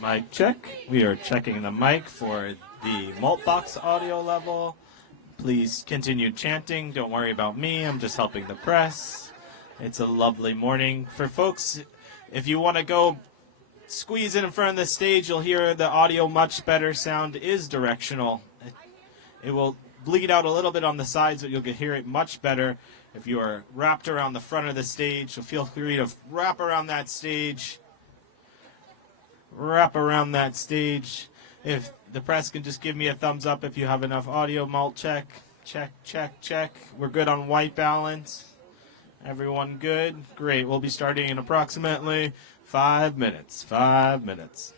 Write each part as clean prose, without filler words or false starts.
Mic check. We are checking the mic for the Maltbox audio level. Please continue chanting. Don't worry about me. I'm just helping the press. It's a lovely morning. For folks, if you want to go squeeze in front of the stage, you'll hear the audio much better. Sound is directional. It will bleed out a little bit on the sides, but you'll hear it much better. If you are wrapped around the front of the stage, so feel free to wrap around that stage. Wrap around that stage. If the press can just give me a thumbs up if you have enough audio. Malt check. Check, check, check. We're good on white balance. Everyone good? Great. We'll be starting in approximately 5 minutes. 5 minutes.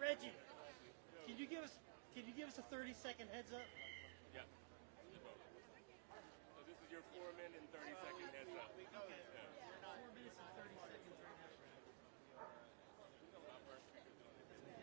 Reggie, can you give us a 30-second heads up? Yeah. So this is your 4 minute and 30-second heads up. Okay. Yeah. 4 minutes and 30 seconds right now.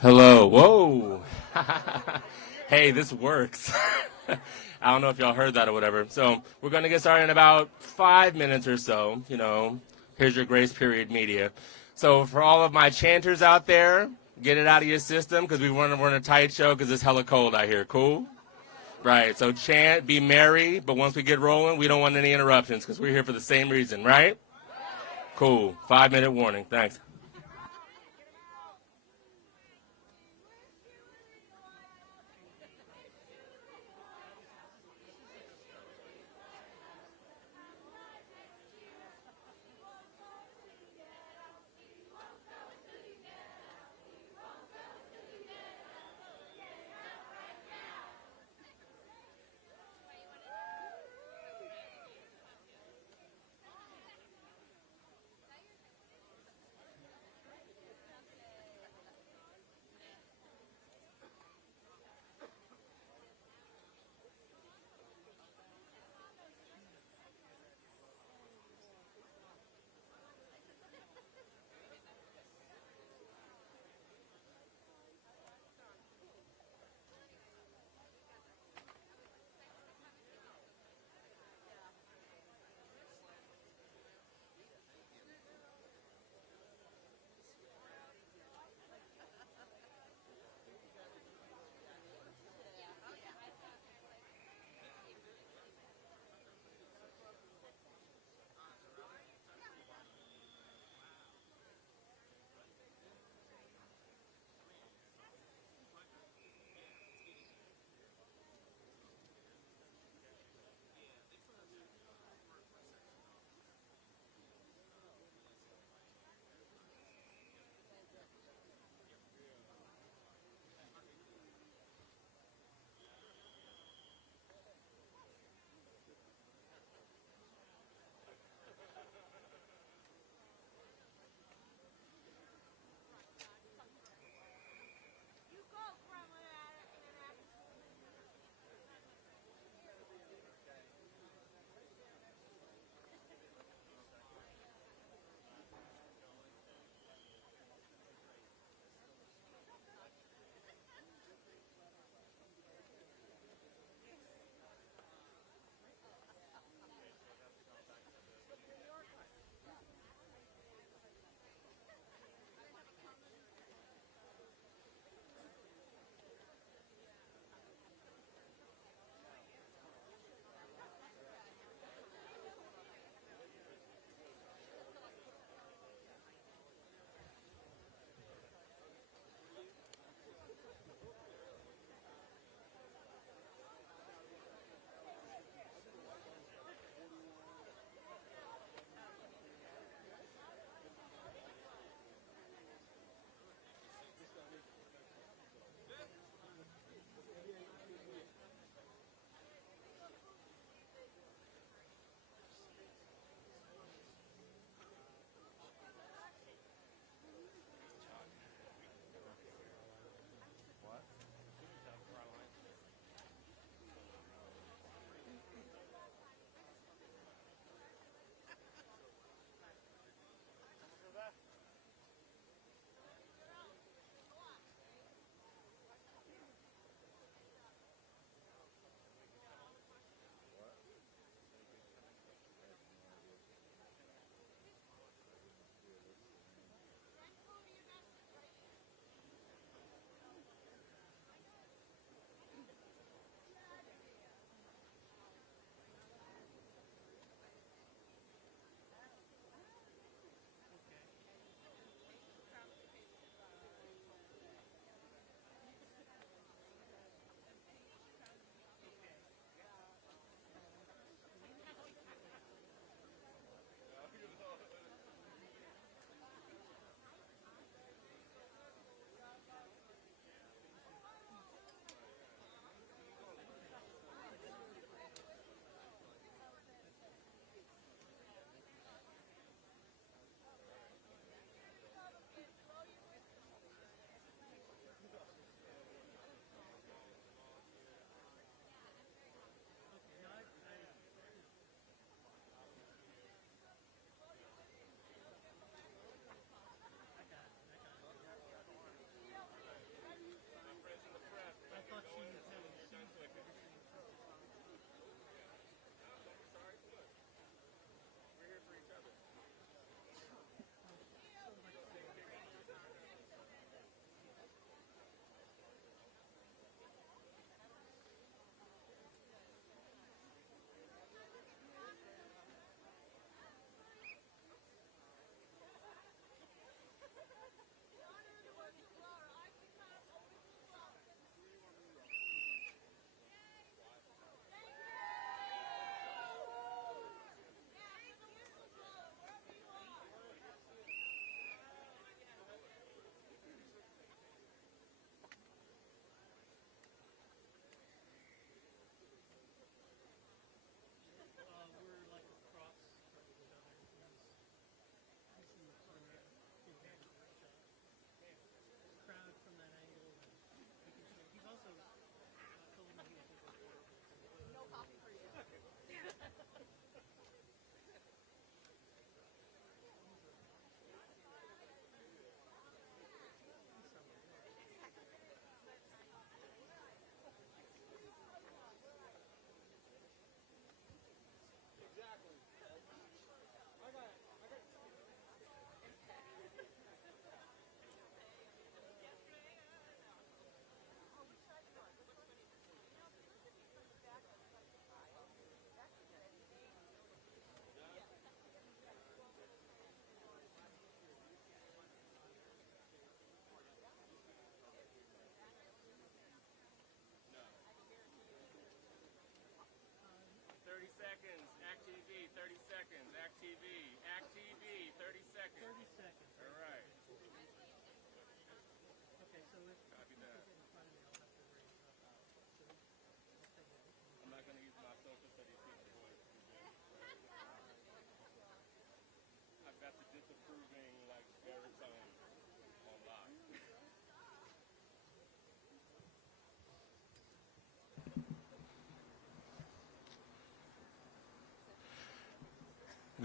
Hello. Whoa. Hey, this works. I don't know if y'all heard that or whatever. So we're going to get started in about 5 minutes or so. Here's your grace period media. So for all of my chanters out there, get it out of your system because we want to run a tight show because it's hella cold out here. Cool? Right. So chant, be merry, but once we get rolling, we don't want any interruptions because we're here for the same reason, right? Cool. 5-minute warning. Thanks.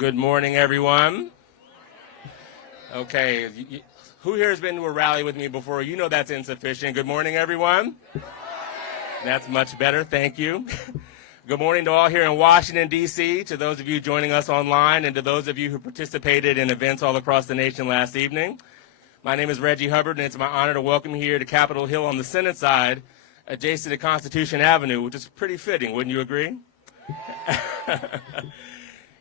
Good morning, everyone. Okay, who here has been to a rally with me before? You know that's insufficient. Good morning, everyone. That's much better, thank you. Good morning to all here in Washington, D.C., to those of you joining us online, and to those of you who participated in events all across the nation last evening. My name is Reggie Hubbard, and it's my honor to welcome you here to Capitol Hill on the Senate side, adjacent to Constitution Avenue, which is pretty fitting, wouldn't you agree?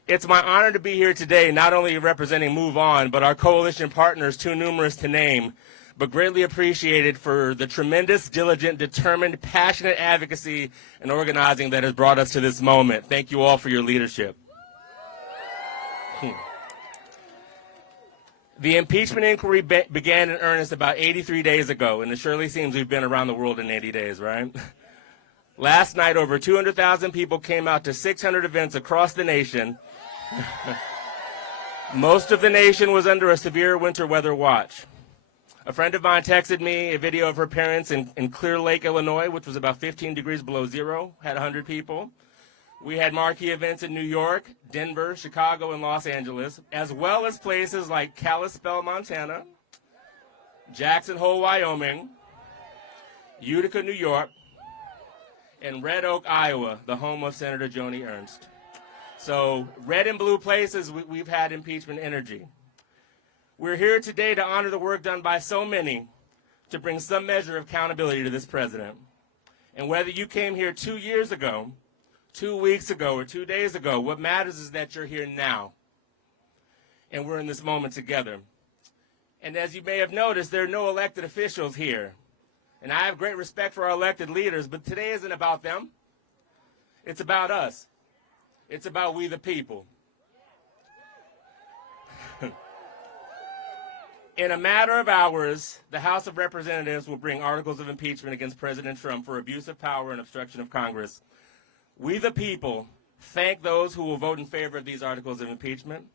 It's my honor to be here today, not only representing Move On, but our coalition partners, too numerous to name, but greatly appreciated for the tremendous, diligent, determined, passionate advocacy and organizing that has brought us to this moment. Thank you all for your leadership. The impeachment inquiry began in earnest about 83 days ago, and it surely seems we've been around the world in 80 days, right? Last night, over 200,000 people came out to 600 events across the nation. Most of the nation was under a severe winter weather watch. A friend of mine texted me a video of her parents in Clear Lake, Illinois, which was about 15 degrees below zero, had 100 people. We had marquee events in New York, Denver, Chicago, and Los Angeles, as well as places like Kalispell, Montana, Jackson Hole, Wyoming, Utica, New York, and Red Oak, Iowa, the home of Senator Joni Ernst. So red and blue places, we've had impeachment energy. We're here today to honor the work done by so many to bring some measure of accountability to this president. And whether you came here 2 years ago, 2 weeks ago, or 2 days ago, what matters is that you're here now. And we're in this moment together. And as you may have noticed, there are no elected officials here. And I have great respect for our elected leaders, but today isn't about them. It's about us. It's about we the people. In a matter of hours, the House of Representatives will bring articles of impeachment against President Trump for abuse of power and obstruction of Congress. We the people thank those who will vote in favor of these articles of impeachment.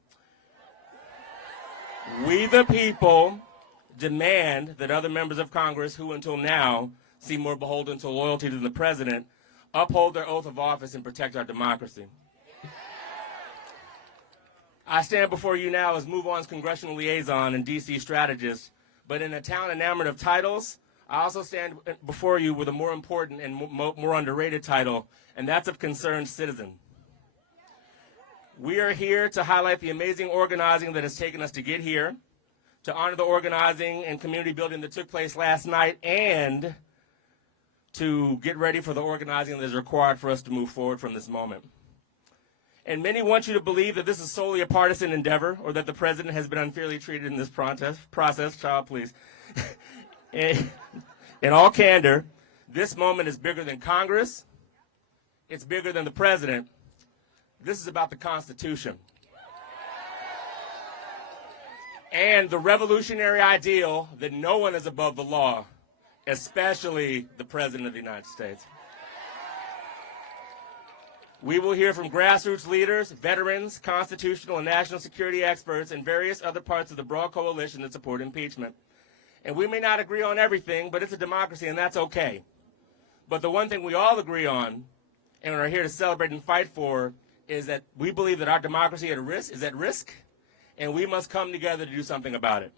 We the people demand that other members of Congress who until now seem more beholden to loyalty to the president uphold their oath of office and protect our democracy. I stand before you now as Move On's congressional liaison and D.C. strategist, but in a town enamored of titles, I also stand before you with a more important and more underrated title, and that's of concerned citizen. We are here to highlight the amazing organizing that has taken us to get here, to honor the organizing and community building that took place last night, and to get ready for the organizing that is required for us to move forward from this moment. And many want you to believe that this is solely a partisan endeavor or that the president has been unfairly treated in this process. Child, please. In all candor, this moment is bigger than Congress. It's bigger than the president. This is about the Constitution. And the revolutionary ideal that no one is above the law, especially the President of the United States. We will hear from grassroots leaders, veterans, constitutional and national security experts, and various other parts of the broad coalition that support impeachment. And we may not agree on everything, but it's a democracy, and that's okay. But the one thing we all agree on, and are here to celebrate and fight for, is that we believe that our democracy is at risk, and we must come together to do something about it.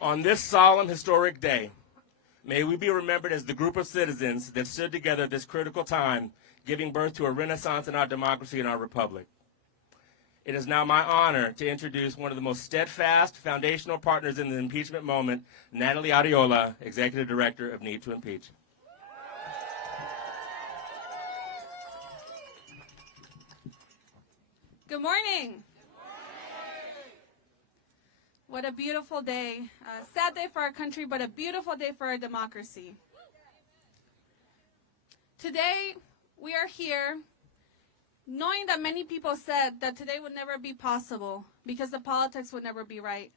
On this solemn, historic day, may we be remembered as the group of citizens that stood together at this critical time, giving birth to a renaissance in our democracy and our republic. It is now my honor to introduce one of the most steadfast, foundational partners in the impeachment moment, Natalie Arreola, Executive Director of Need to Impeach. Good morning. What a beautiful day. Sad day for our country, but a beautiful day for our democracy. Today, we are here knowing that many people said that today would never be possible because the politics would never be right.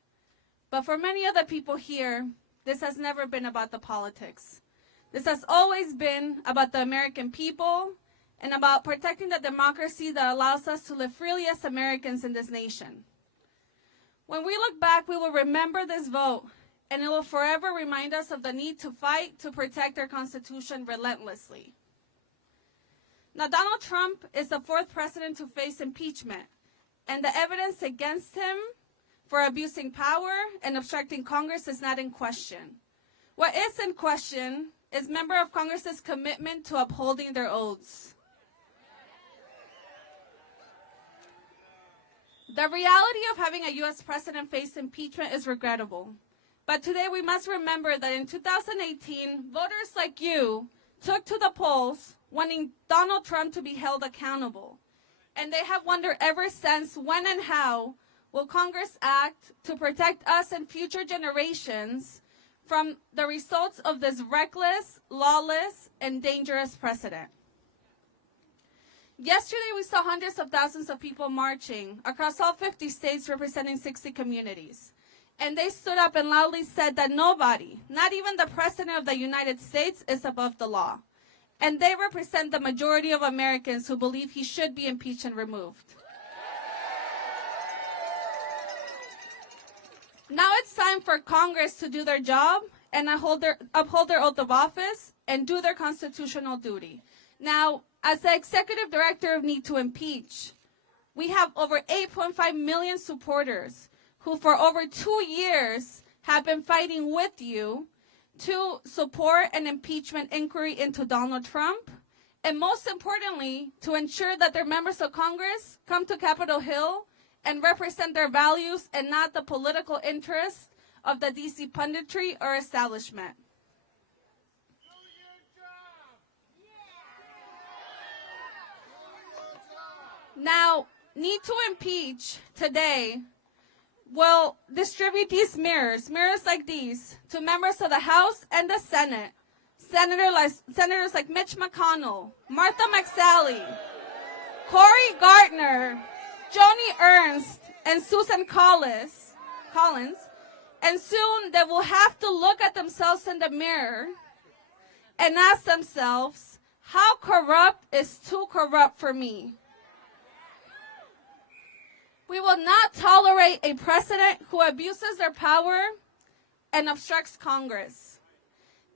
But for many other people here, this has never been about the politics. This has always been about the American people and about protecting the democracy that allows us to live freely as Americans in this nation. When we look back, we will remember this vote, and it will forever remind us of the need to fight to protect our Constitution relentlessly. Now, Donald Trump is the fourth president to face impeachment, and the evidence against him for abusing power and obstructing Congress is not in question. What is in question is member of Congress's commitment to upholding their oaths. The reality of having a U.S. president face impeachment is regrettable. But today we must remember that in 2018, voters like you took to the polls wanting Donald Trump to be held accountable. And they have wondered ever since when and how will Congress act to protect us and future generations from the results of this reckless, lawless, and dangerous precedent. Yesterday, we saw hundreds of thousands of people marching across all 50 states representing 60 communities. And they stood up and loudly said that nobody, not even the President of the United States, is above the law. And they represent the majority of Americans who believe he should be impeached and removed. Now it's time for Congress to do their job and uphold their oath of office and do their constitutional duty. Now, as the executive director of Need to Impeach, we have over 8.5 million supporters who for over 2 years have been fighting with you to support an impeachment inquiry into Donald Trump, and most importantly, to ensure that their members of Congress come to Capitol Hill and represent their values and not the political interests of the DC punditry or establishment. Now, Need to Impeach today will distribute these mirrors like these, to members of the House and the Senate. Senators like Mitch McConnell, Martha McSally, Cory Gardner, Joni Ernst, and Susan Collins. And soon they will have to look at themselves in the mirror and ask themselves, how corrupt is too corrupt for me? We will not tolerate a president who abuses their power and obstructs Congress.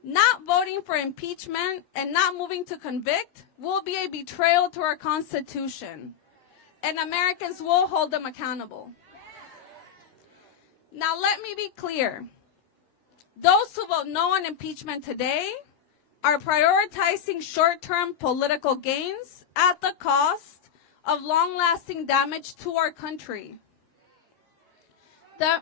Not voting for impeachment and not moving to convict will be a betrayal to our Constitution, and Americans will hold them accountable. Now, let me be clear. Those who vote no on impeachment today are prioritizing short-term political gains at the cost of long-lasting damage to our country. The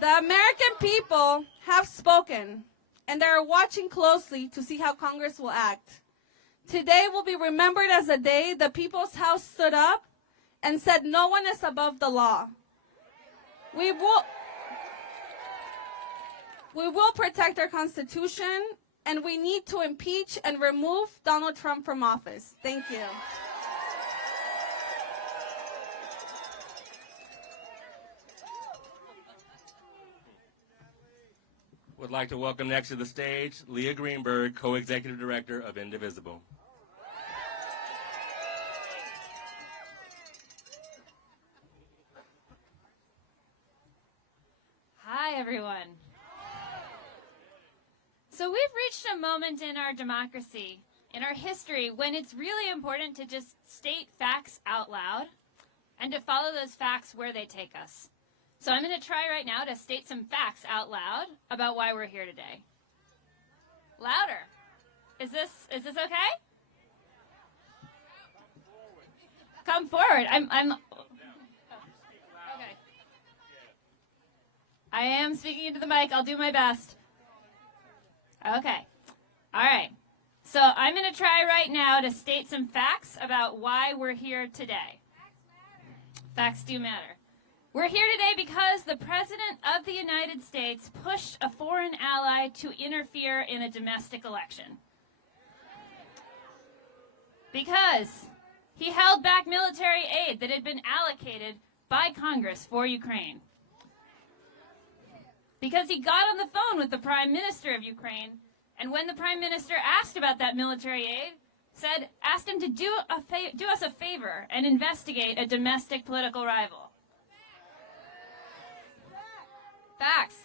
American people have spoken, and they are watching closely to see how Congress will act. Today will be remembered as a day the People's House stood up and said no one is above the law. We will protect our Constitution, and we need to impeach and remove Donald Trump from office. Thank you. Would like to welcome next to the stage Leah Greenberg, Co-Executive Director of Indivisible. Hi, everyone. So we've reached a moment in our democracy, in our history, when it's really important to just state facts out loud and to follow those facts where they take us. So I'm going to try right now to state some facts out loud about why we're here today. Louder. Is this okay? Come forward. I'm okay. I am speaking into the mic. I'll do my best. Okay. All right. So I'm going to try right now to state some facts about why we're here today. Facts do matter. We're here today because the President of the United States pushed a foreign ally to interfere in a domestic election. Because he held back military aid that had been allocated by Congress for Ukraine. Because he got on the phone with the Prime Minister of Ukraine, and when the Prime Minister asked about that military aid, asked him to do us a favor and investigate a domestic political rival. Facts.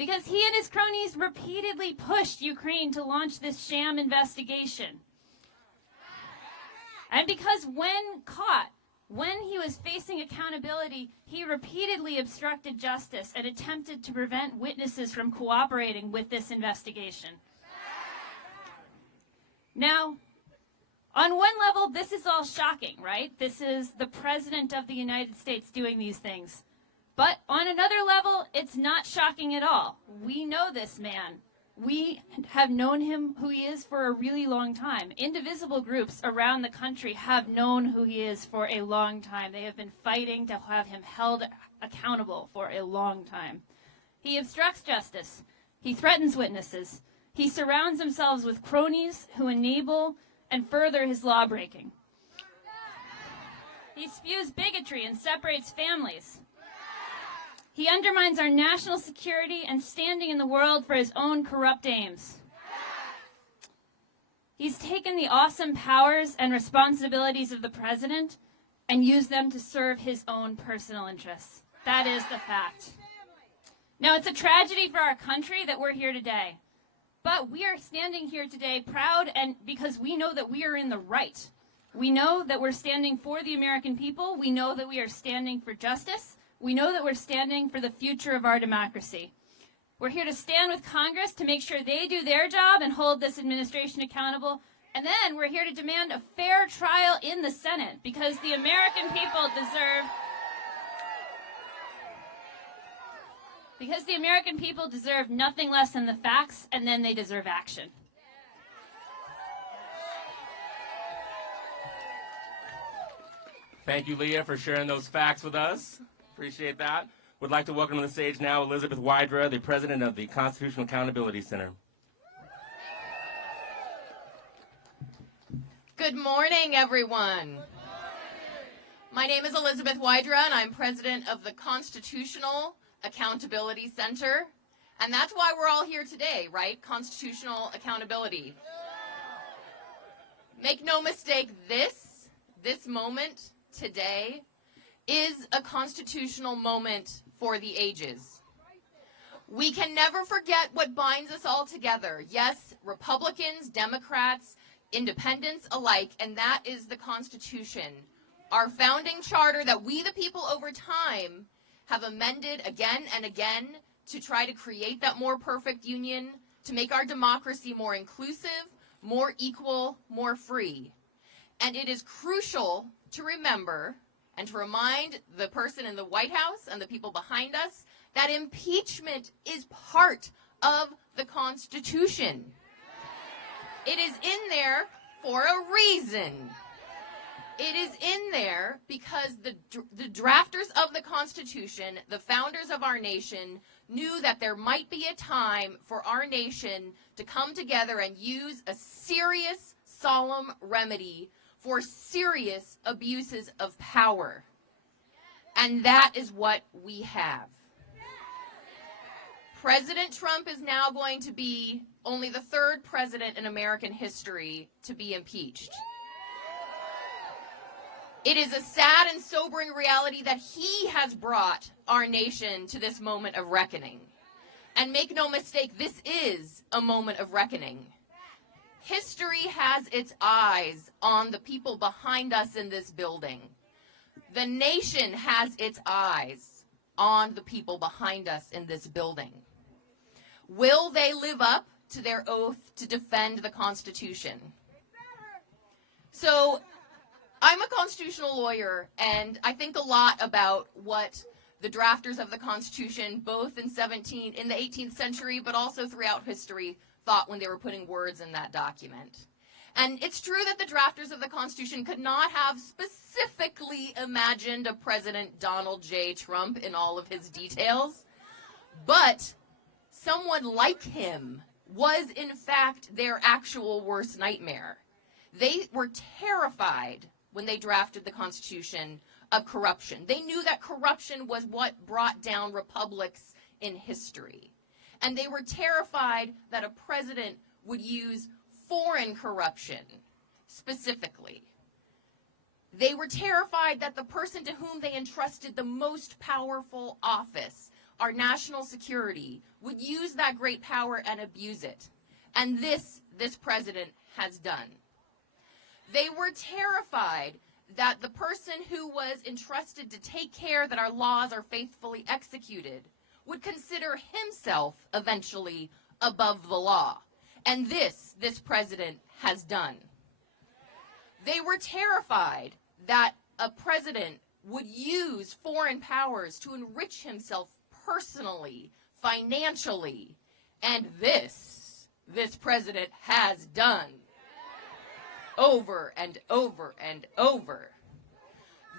because he and his cronies repeatedly pushed Ukraine to launch this sham investigation. And because when caught, when he was facing accountability, he repeatedly obstructed justice and attempted to prevent witnesses from cooperating with this investigation. Now, on one level, this is all shocking, right? This is the President of the United States doing these things. But on another level, it's not shocking at all. We know this man. We have known him, who he is, for a really long time. Indivisible groups around the country have known who he is for a long time. They have been fighting to have him held accountable for a long time. He obstructs justice. He threatens witnesses. He surrounds himself with cronies who enable and further his law-breaking. He spews bigotry and separates families. He undermines our national security and standing in the world for his own corrupt aims. He's taken the awesome powers and responsibilities of the president and used them to serve his own personal interests. That is the fact. Now, it's a tragedy for our country that we're here today. But we are standing here today proud and because we know that we are in the right. We know that we're standing for the American people. We know that we are standing for justice. We know that we're standing for the future of our democracy. We're here to stand with Congress to make sure they do their job and hold this administration accountable. And then we're here to demand a fair trial in the Senate because the American people deserve nothing less than the facts, and then they deserve action. Thank you, Leah, for sharing those facts with us. Appreciate that. Would like to welcome to the stage now Elizabeth Wydra, the president of the Constitutional Accountability Center. Good morning, everyone. My name is Elizabeth Wydra, and I'm president of the Constitutional Accountability Center. And that's why we're all here today, right? Constitutional accountability. Make no mistake, this moment today is a constitutional moment for the ages. We can never forget what binds us all together. Yes, Republicans, Democrats, independents alike, and that is the Constitution, our founding charter that we the people over time have amended again and again to try to create that more perfect union, to make our democracy more inclusive, more equal, more free. And it is crucial to remember and to remind the person in the White House and the people behind us that impeachment is part of the Constitution. It is in there for a reason. It is in there because the drafters of the Constitution, the founders of our nation, knew that there might be a time for our nation to come together and use a serious, solemn remedy for serious abuses of power. And that is what we have. President Trump is now going to be only the third president in American history to be impeached. It is a sad and sobering reality that he has brought our nation to this moment of reckoning. And make no mistake, this is a moment of reckoning. History has its eyes on the people behind us in this building. The nation has its eyes on the people behind us in this building. Will they live up to their oath to defend the Constitution? So, I'm a constitutional lawyer, and I think a lot about what the drafters of the Constitution, both in the 18th century, but also throughout history, thought when they were putting words in that document. And it's true that the drafters of the Constitution could not have specifically imagined a President Donald J. Trump in all of his details, but someone like him was, in fact, their actual worst nightmare. They were terrified when they drafted the Constitution of corruption. They knew that corruption was what brought down republics in history. And they were terrified that a president would use foreign corruption specifically. They were terrified that the person to whom they entrusted the most powerful office our national security, would use that great power and abuse it. And this president has done. They were terrified that the person who was entrusted to take care that our laws are faithfully executed would consider himself eventually above the law. And this president has done. They were terrified that a president would use foreign powers to enrich himself personally, financially, and this president has done. Over and over and over.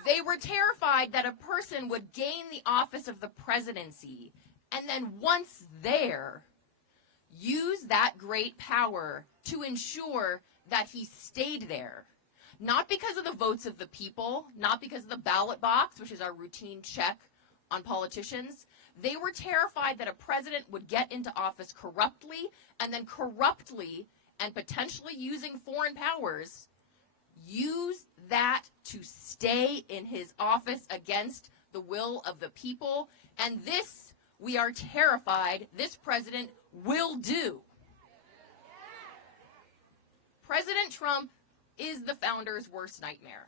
They were terrified that a person would gain the office of the presidency and then once there, use that great power to ensure that he stayed there. Not because of the votes of the people, not because of the ballot box, which is our routine check on politicians. They were terrified that a president would get into office corruptly and then corruptly and potentially using foreign powers, use that to stay in his office against the will of the people. And this, we are terrified, this president will do. President Trump is the founder's worst nightmare.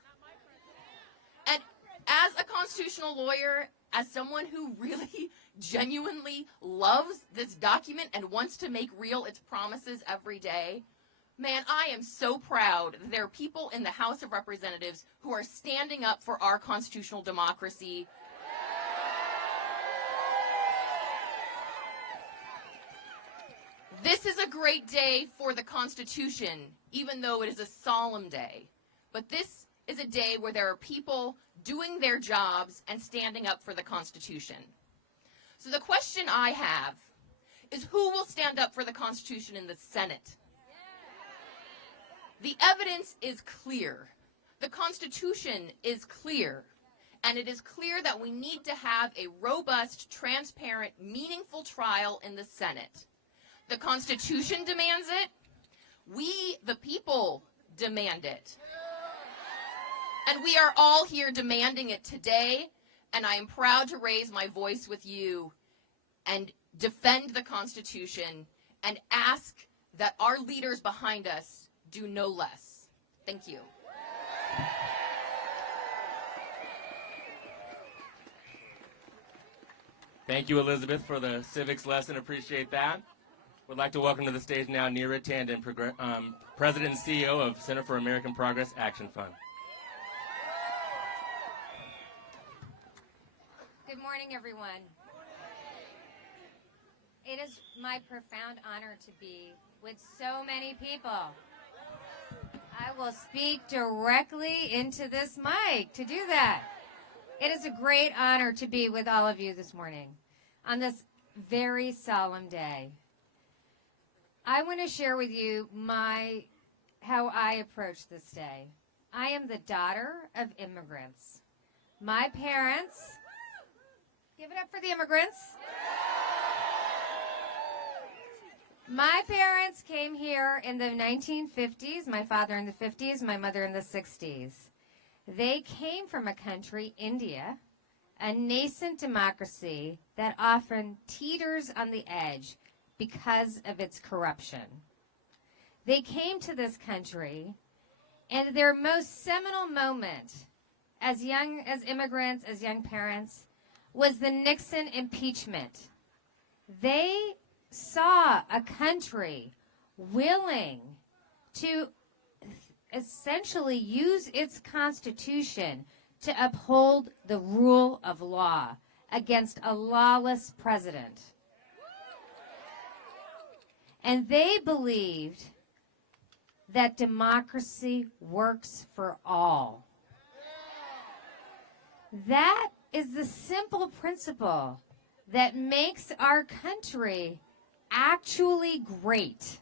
And as a constitutional lawyer, as someone who really genuinely loves this document and wants to make real its promises every day, man, I am so proud that there are people in the House of Representatives who are standing up for our constitutional democracy. This is a great day for the Constitution, even though it is a solemn day. But this is a day where there are people doing their jobs and standing up for the Constitution. So the question I have is, who will stand up for the Constitution in the Senate? The evidence is clear. The Constitution is clear. And it is clear that we need to have a robust, transparent, meaningful trial in the Senate. The Constitution demands it. We, the people, demand it. And we are all here demanding it today, and I am proud to raise my voice with you and defend the Constitution and ask that our leaders behind us do no less. Thank you. Thank you, Elizabeth, for the civics lesson. Appreciate that. Would like to welcome to the stage now Neera Tandon, President and CEO of Center for American Progress Action Fund. Good morning, everyone. It is my profound honor to be with so many people. I will speak directly into this mic to do that. It is a great honor to be with all of you this morning on this very solemn day. I want to share with you how I approach this day. I am the daughter of immigrants. My parents, give it up for the immigrants. My parents came here in the 1950s, my father in the 50s, my mother in the 60s. They came from a country, India, a nascent democracy that often teeters on the edge because of its corruption. They came to this country, and their most seminal moment as immigrants, as young parents, was the Nixon impeachment. They saw a country willing to essentially use its constitution to uphold the rule of law against a lawless president. And they believed that democracy works for all. That is the simple principle that makes our country actually great.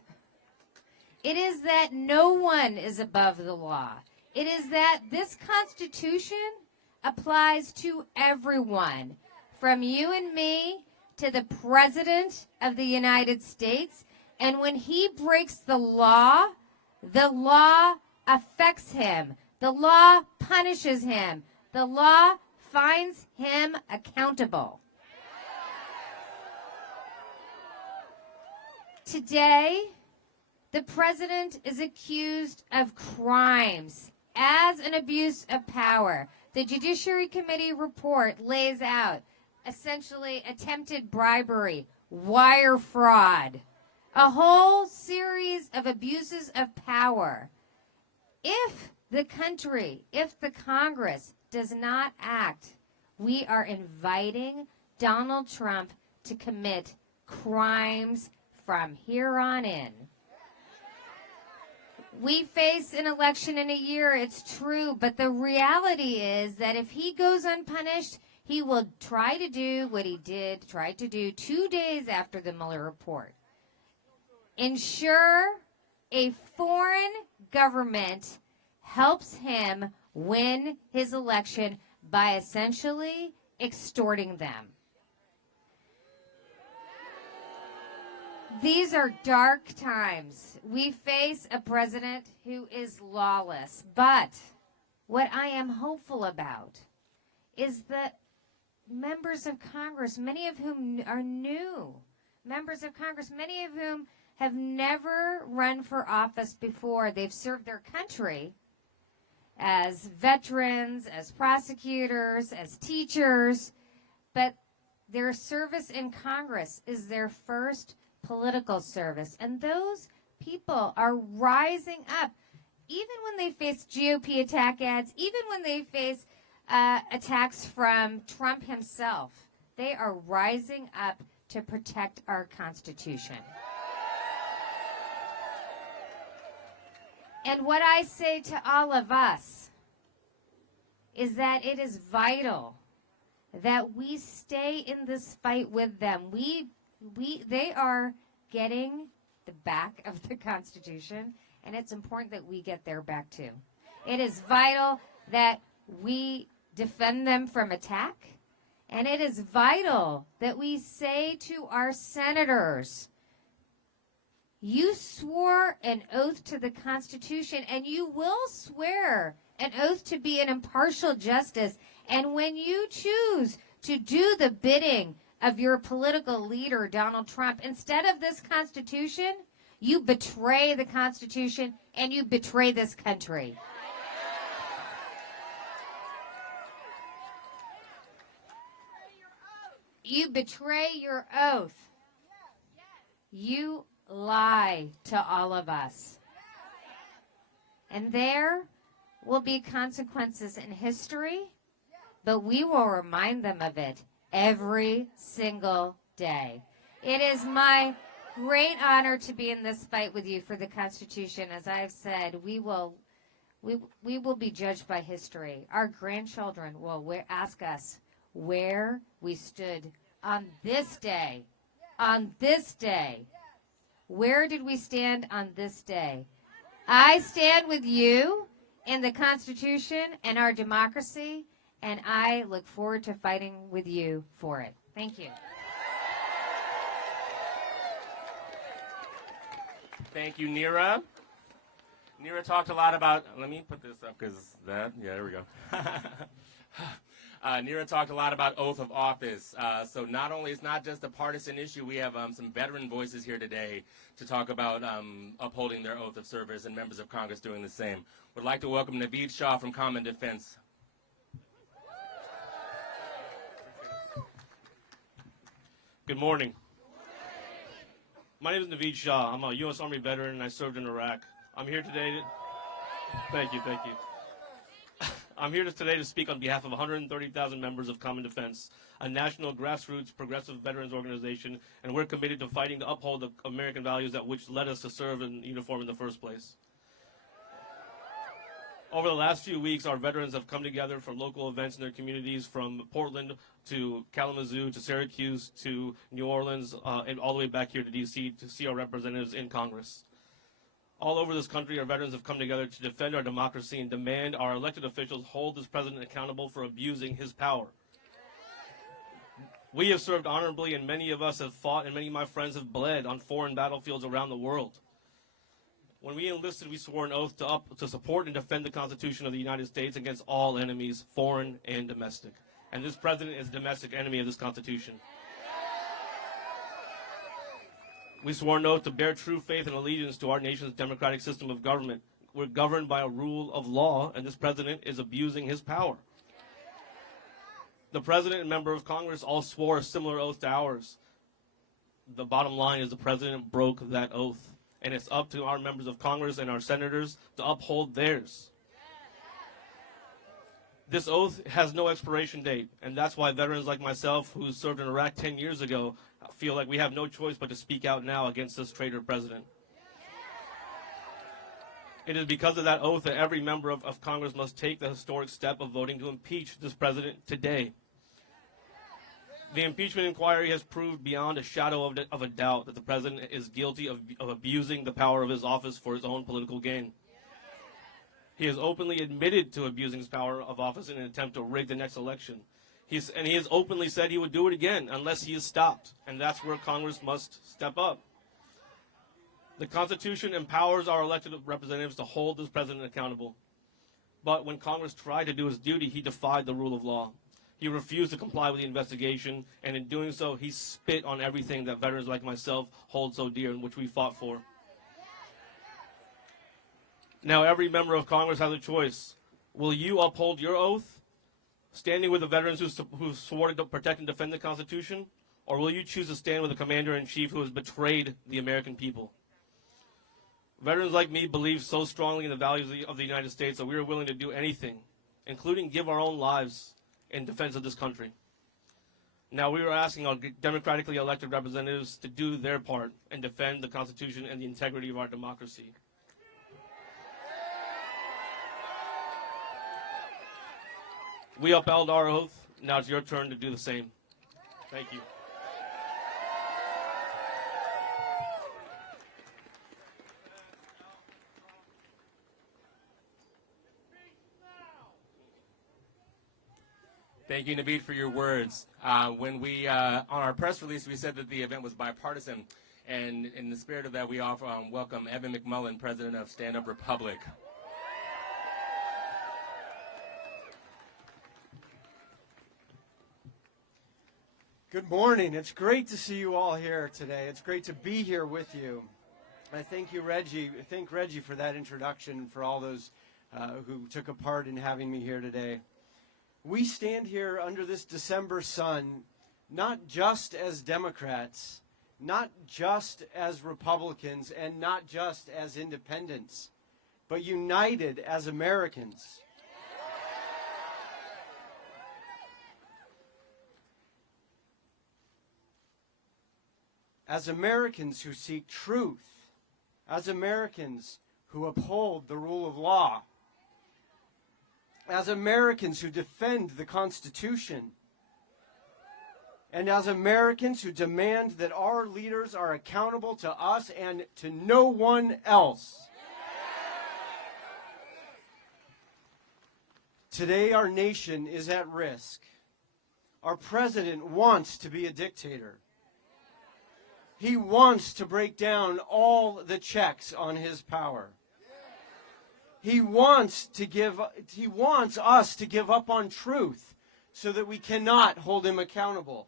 It is that no one is above the law. It is that this Constitution applies to everyone, from you and me to the President of the United States. And when he breaks the law affects him. The law punishes him. The law finds him accountable. Today, the president is accused of crimes as an abuse of power. The Judiciary Committee report lays out essentially attempted bribery, wire fraud, a whole series of abuses of power. If the country, if the Congress does not act, we are inviting Donald Trump to commit crimes from here on in. We face an election in a year, it's true, but the reality is that if he goes unpunished, he will try to do what he tried to do 2 days after the Mueller report. Ensure a foreign government helps him win his election by essentially extorting them. These are dark times. We face a president who is lawless. But what I am hopeful about is that members of Congress, many of whom are new, members of Congress, many of whom have never run for office before, they've served their country as veterans, as prosecutors, as teachers, but their service in Congress is their first political service. And those people are rising up, even when they face GOP attack ads, even when they face attacks from Trump himself. They are rising up to protect our Constitution. And what I say to all of us is that it is vital that we stay in this fight with them. They are getting the back of the Constitution, and it's important that we get their back too. It is vital that we defend them from attack, and it is vital that we say to our senators, you swore an oath to the Constitution, and you will swear an oath to be an impartial justice. And when you choose to do the bidding of your political leader, Donald Trump, instead of this Constitution, you betray the Constitution and you betray this country. You betray your oath. You lie to all of us. And there will be consequences in history, but we will remind them of it every single day. It is my great honor to be in this fight with you for the Constitution. As I've said, we will be judged by history. Our grandchildren will ask us where we stood on this day. On this day. Where did we stand on this day? I stand with you in the Constitution and our democracy, and I look forward to fighting with you for it. Thank you. Thank you, Neera. Neera talked a lot about, let me put this up because that, yeah, there we go. Neera talked a lot about oath of office. So not only, it's not just a partisan issue, we have some veteran voices here today to talk about upholding their oath of service and members of Congress doing the same. Would like to welcome Naveed Shah from Common Defense. Good morning. My name is Naveed Shah. I'm a U.S. Army veteran and I served in Iraq. I'm here today thank you. I'm here today to speak on behalf of 130,000 members of Common Defense, a national grassroots progressive veterans organization, and we're committed to fighting to uphold the American values that which led us to serve in uniform in the first place. Over the last few weeks, our veterans have come together for local events in their communities, from Portland to Kalamazoo to Syracuse to New Orleans and all the way back here to DC to see our representatives in Congress. All over this country, our veterans have come together to defend our democracy and demand our elected officials hold this president accountable for abusing his power. We have served honorably, and many of us have fought, and many of my friends have bled on foreign battlefields around the world. When we enlisted, we swore an oath to support and defend the Constitution of the United States against all enemies, foreign and domestic. And this president is a domestic enemy of this Constitution. We swore an oath to bear true faith and allegiance to our nation's democratic system of government. We're governed by a rule of law, and this president is abusing his power. The president and member of Congress all swore a similar oath to ours. The bottom line is the president broke that oath, and it's up to our members of Congress and our senators to uphold theirs. This oath has no expiration date, and that's why veterans like myself who served in Iraq 10 years ago feel like we have no choice but to speak out now against this traitor president. It is because of that oath that every member of Congress must take the historic step of voting to impeach this president today. The impeachment inquiry has proved beyond a shadow of a doubt that the president is guilty of abusing the power of his office for his own political gain. He has openly admitted to abusing his power of office in an attempt to rig the next election. He has openly said he would do it again unless he is stopped, and that's where Congress must step up. The Constitution empowers our elected representatives to hold this president accountable. But when Congress tried to do its duty, he defied the rule of law. He refused to comply with the investigation, and in doing so, he spit on everything that veterans like myself hold so dear and which we fought for. Now, every member of Congress has a choice. Will you uphold your oath, standing with the veterans who swore to protect and defend the Constitution, or will you choose to stand with the commander-in-chief who has betrayed the American people? Veterans like me believe so strongly in the values of the United States that we are willing to do anything, including give our own lives in defense of this country. Now we are asking our democratically elected representatives to do their part and defend the Constitution and the integrity of our democracy. We upheld our oath. Now it's your turn to do the same. Thank you. Thank you, Naveed, for your words. When we, on our press release, we said that the event was bipartisan, and in the spirit of that, we offer welcome Evan McMullen, president of Stand Up Republic. Good morning. It's great to see you all here today. It's great to be here with you. I thank you, Reggie. I thank Reggie for that introduction and for all those who took a part in having me here today. We stand here under this December sun, not just as Democrats, not just as Republicans, and not just as independents, but united as Americans. As Americans who seek truth, as Americans who uphold the rule of law, as Americans who defend the Constitution, and as Americans who demand that our leaders are accountable to us and to no one else. Today our nation is at risk. Our president wants to be a dictator. He wants to break down all the checks on his power. He wants us to give up on truth so that we cannot hold him accountable.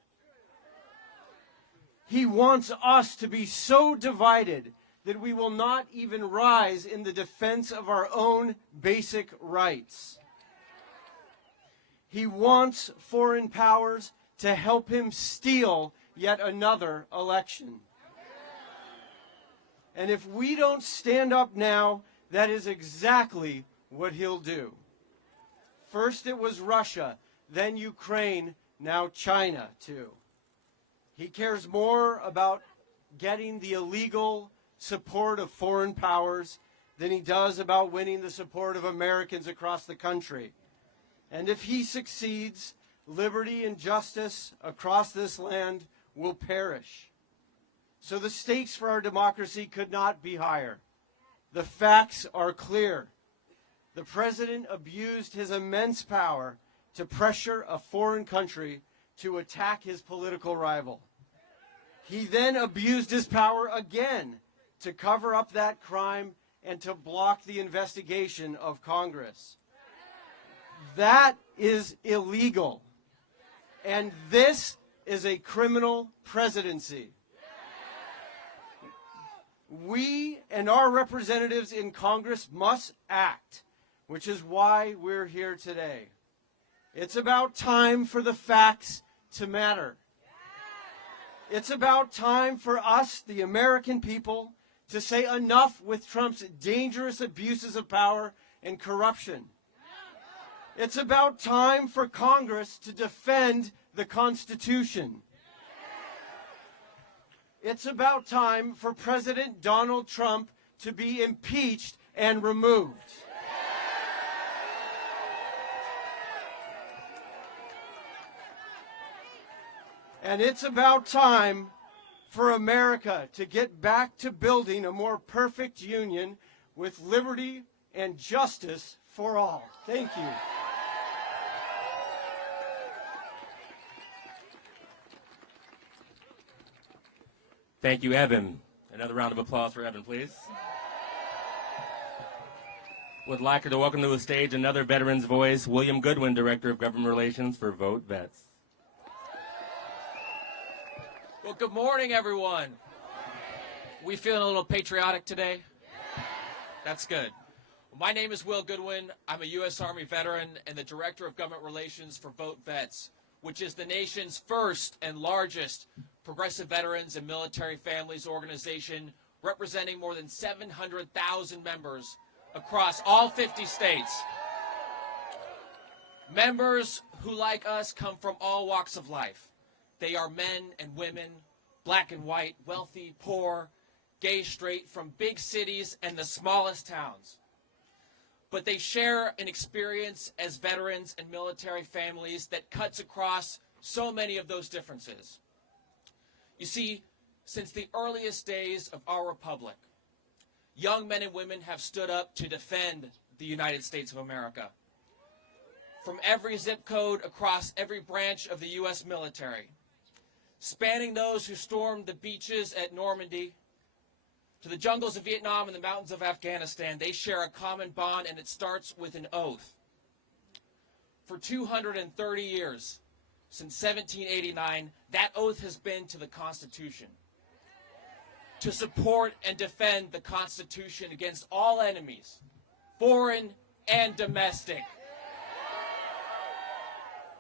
He wants us to be so divided that we will not even rise in the defense of our own basic rights. He wants foreign powers to help him steal yet another election. And if we don't stand up now, that is exactly what he'll do. First it was Russia, then Ukraine, now China too. He cares more about getting the illegal support of foreign powers than he does about winning the support of Americans across the country. And if he succeeds, liberty and justice across this land will perish. So the stakes for our democracy could not be higher. The facts are clear. The president abused his immense power to pressure a foreign country to attack his political rival. He then abused his power again to cover up that crime and to block the investigation of Congress. That is illegal. And this is a criminal presidency. we and our representatives in Congress must act, which is why we're here today. It's about time for the facts to matter. It's about time for us, the American people, to say enough with Trump's dangerous abuses of power and corruption. It's about time for Congress to defend the Constitution. It's about time for President Donald Trump to be impeached and removed. And it's about time for America to get back to building a more perfect union with liberty and justice for all. Thank you. Thank you, Evan. Another round of applause for Evan, please. Would like to welcome to the stage another veteran's voice, William Goodwin, Director of Government Relations for Vote Vets. Well, good morning, everyone. We feeling a little patriotic today? That's good. Well, my name is Will Goodwin. I'm a U.S. Army veteran and the Director of Government Relations for Vote Vets, which is the nation's first and largest progressive veterans and military families organization, representing more than 700,000 members across all 50 states. Members who, like us, come from all walks of life. They are men and women, black and white, wealthy, poor, gay, straight, from big cities and the smallest towns. But they share an experience as veterans and military families that cuts across so many of those differences. You see, since the earliest days of our republic, young men and women have stood up to defend the United States of America. From every zip code across every branch of the U.S. military, spanning those who stormed the beaches at Normandy to the jungles of Vietnam and the mountains of Afghanistan, they share a common bond, and it starts with an oath. For 230 years, since 1789, that oath has been to the Constitution. To support and defend the Constitution against all enemies, foreign and domestic.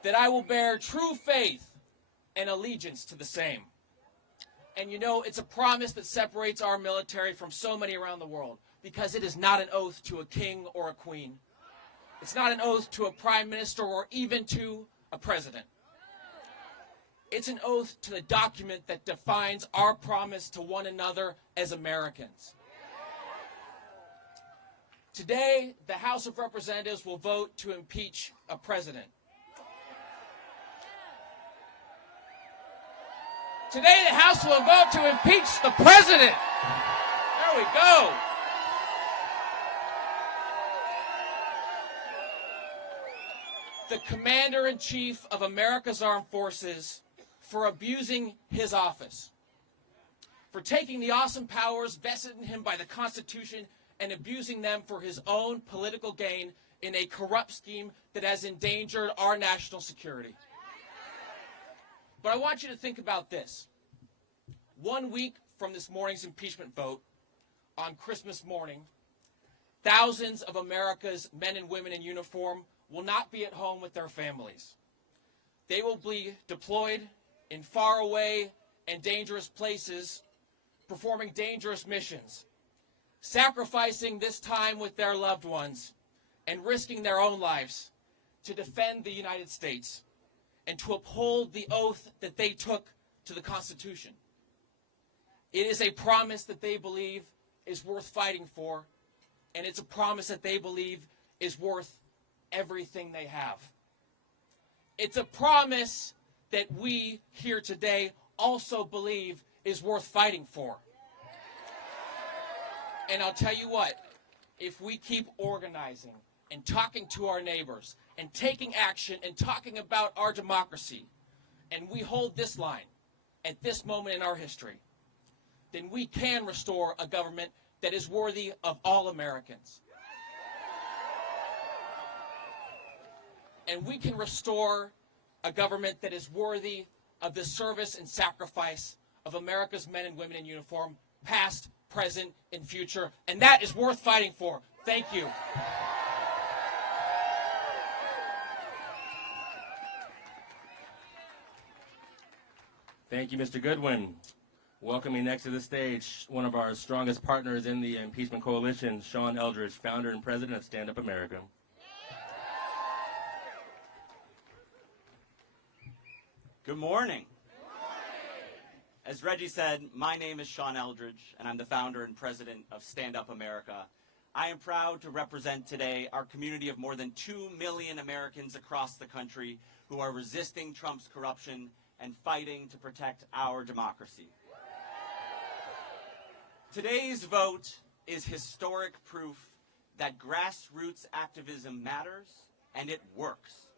That I will bear true faith and allegiance to the same. And you know, it's a promise that separates our military from so many around the world, because it is not an oath to a king or a queen. It's not an oath to a prime minister or even to a president. It's an oath to the document that defines our promise to one another as Americans. Today, the House of Representatives will vote to impeach a president. Today, the House will vote to impeach the president. There we go. The Commander-in-Chief of America's Armed Forces for abusing his office, for taking the awesome powers vested in him by the Constitution and abusing them for his own political gain in a corrupt scheme that has endangered our national security. But I want you to think about this. 1 week from this morning's impeachment vote, on Christmas morning, thousands of America's men and women in uniform will not be at home with their families. They will be deployed in faraway and dangerous places, performing dangerous missions, sacrificing this time with their loved ones, and risking their own lives to defend the United States and to uphold the oath that they took to the Constitution. It is a promise that they believe is worth fighting for, and it's a promise that they believe is worth everything they have. It's a promise that we here today also believe is worth fighting for. And I'll tell you what, if we keep organizing and talking to our neighbors and taking action and talking about our democracy, and we hold this line at this moment in our history, then we can restore a government that is worthy of all Americans. And we can restore a government that is worthy of the service and sacrifice of America's men and women in uniform, past, present, and future, and that is worth fighting for. Thank you. Thank you, Mr. Goodwin. Welcoming next to the stage, one of our strongest partners in the impeachment coalition, Sean Eldridge, founder and president of Stand Up America. Good morning. As Reggie said, my name is Sean Eldridge, and I'm the founder and president of Stand Up America. I am proud to represent today our community of more than 2 million Americans across the country who are resisting Trump's corruption and fighting to protect our democracy. Today's vote is historic proof that grassroots activism matters and it works.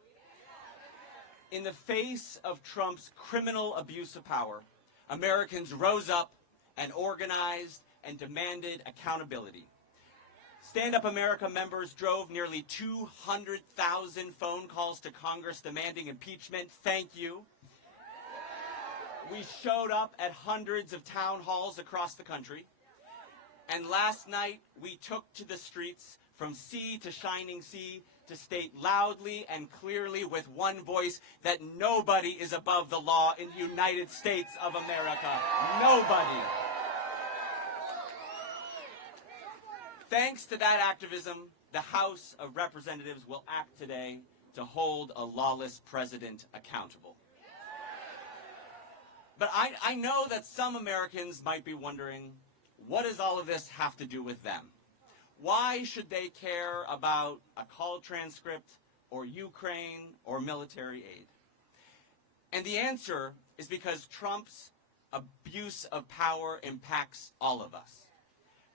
In the face of Trump's criminal abuse of power, Americans rose up and organized and demanded accountability. Stand Up America members drove nearly 200,000 phone calls to Congress demanding impeachment. Thank you. We showed up at hundreds of town halls across the country. And last night, we took to the streets from sea to shining sea to state loudly and clearly with one voice that nobody is above the law in the United States of America. Nobody. Thanks to that activism, the House of Representatives will act today to hold a lawless president accountable. But I know that some Americans might be wondering, what does all of this have to do with them? Why should they care about a call transcript or Ukraine or military aid? And the answer is because Trump's abuse of power impacts all of us.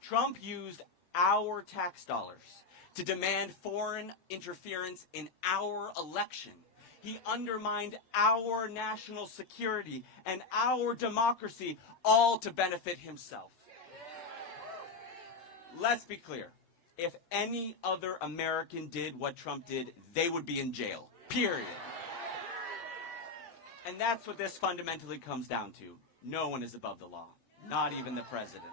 Trump used our tax dollars to demand foreign interference in our election. He undermined our national security and our democracy, all to benefit himself. Let's be clear. If any other American did what Trump did, they would be in jail. Period. And that's what this fundamentally comes down to. No one is above the law, not even the president.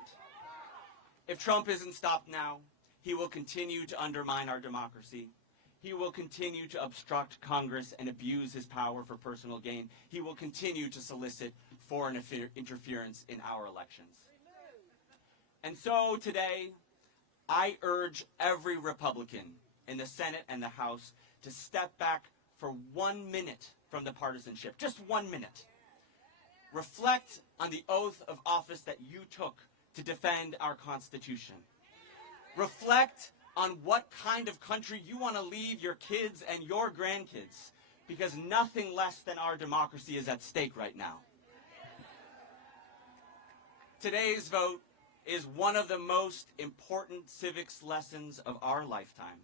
If Trump isn't stopped now, he will continue to undermine our democracy. He will continue to obstruct Congress and abuse his power for personal gain. He will continue to solicit foreign interference in our elections. And so today, I urge every Republican in the Senate and the House to step back for 1 minute from the partisanship, just 1 minute. Reflect on the oath of office that you took to defend our Constitution. Reflect on what kind of country you want to leave your kids and your grandkids, because nothing less than our democracy is at stake right now. Today's vote is one of the most important civics lessons of our lifetime.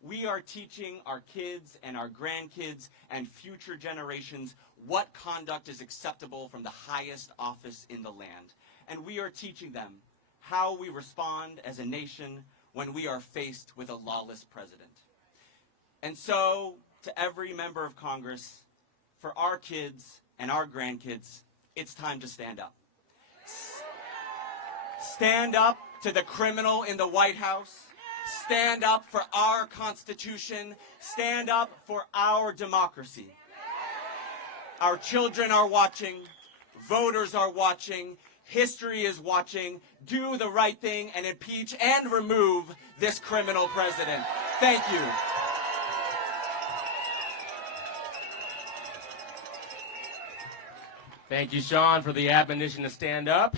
We are teaching our kids and our grandkids and future generations what conduct is acceptable from the highest office in the land. And we are teaching them how we respond as a nation when we are faced with a lawless president. And so, to every member of Congress, for our kids and our grandkids, it's time to stand up. Stand up to the criminal in the White House. Stand up for our Constitution. Stand up for our democracy. Our children are watching. Voters are watching. History is watching. Do the right thing and impeach and remove this criminal president. Thank you. Thank you, Sean, for the admonition to stand up.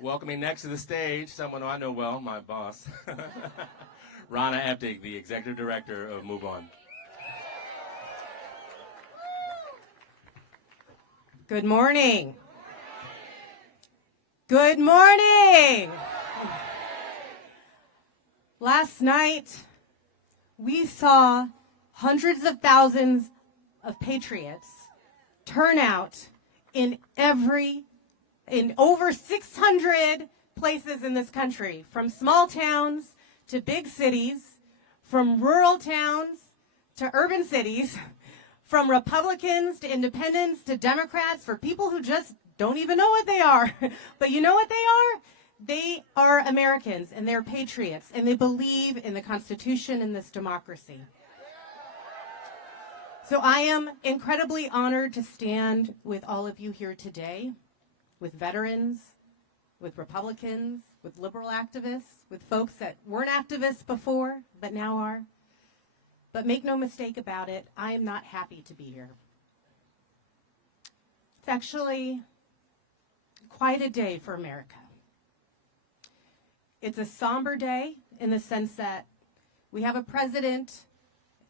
Welcoming next to the stage, someone I know well, my boss, Rana Eptig, the Executive Director of Move On. Good morning. Good morning. Last night, we saw hundreds of thousands of patriots turn out in over 600 places in this country, from small towns to big cities, from rural towns to urban cities, from Republicans to independents to Democrats, for people who just don't even know what they are. But you know what they are? They are Americans, and they're patriots, and they believe in the Constitution and this democracy. So I am incredibly honored to stand with all of you here today, with veterans, with Republicans, with liberal activists, with folks that weren't activists before, but now are. But make no mistake about it, I am not happy to be here. It's actually quite a day for America. It's a somber day in the sense that we have a president,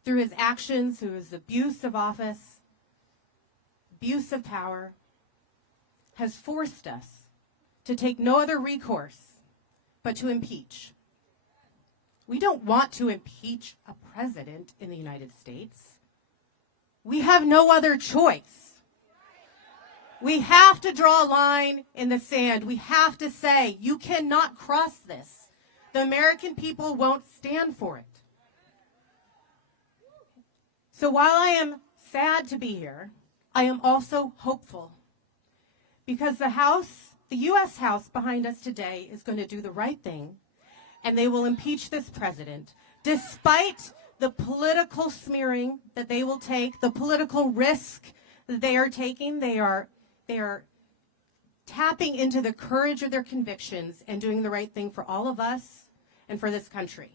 through his actions, through his abuse of office, abuse of power, has forced us to take no other recourse but to impeach. We don't want to impeach a president in the United States. We have no other choice. We have to draw a line in the sand. We have to say, you cannot cross this. The American people won't stand for it. So while I am sad to be here, I am also hopeful. Because the House, the U.S. House behind us today is going to do the right thing, and they will impeach this president, despite the political smearing that they will take, the political risk that they are taking. They are tapping into the courage of their convictions and doing the right thing for all of us and for this country.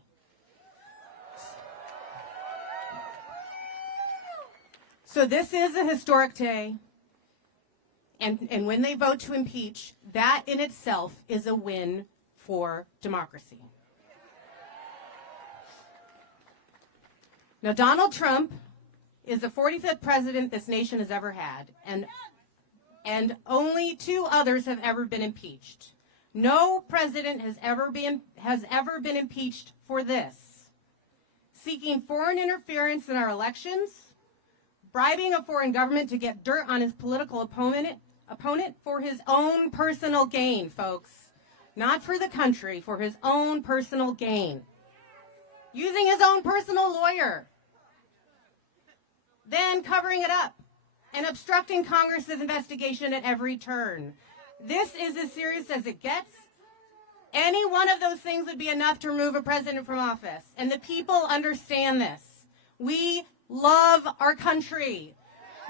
So this is a historic day, and when they vote to impeach, that in itself is a win for democracy. Now, Donald Trump is the 45th president this nation has ever had, and only 2 others have ever been impeached. No president has ever been impeached for this: seeking foreign interference in our elections, bribing a foreign government to get dirt on his political opponent for his own personal gain, folks. Not for the country, for his own personal gain. Using his own personal lawyer. Then covering it up and obstructing Congress's investigation at every turn. This is as serious as it gets. Any one of those things would be enough to remove a president from office. And the people understand this. We love our country.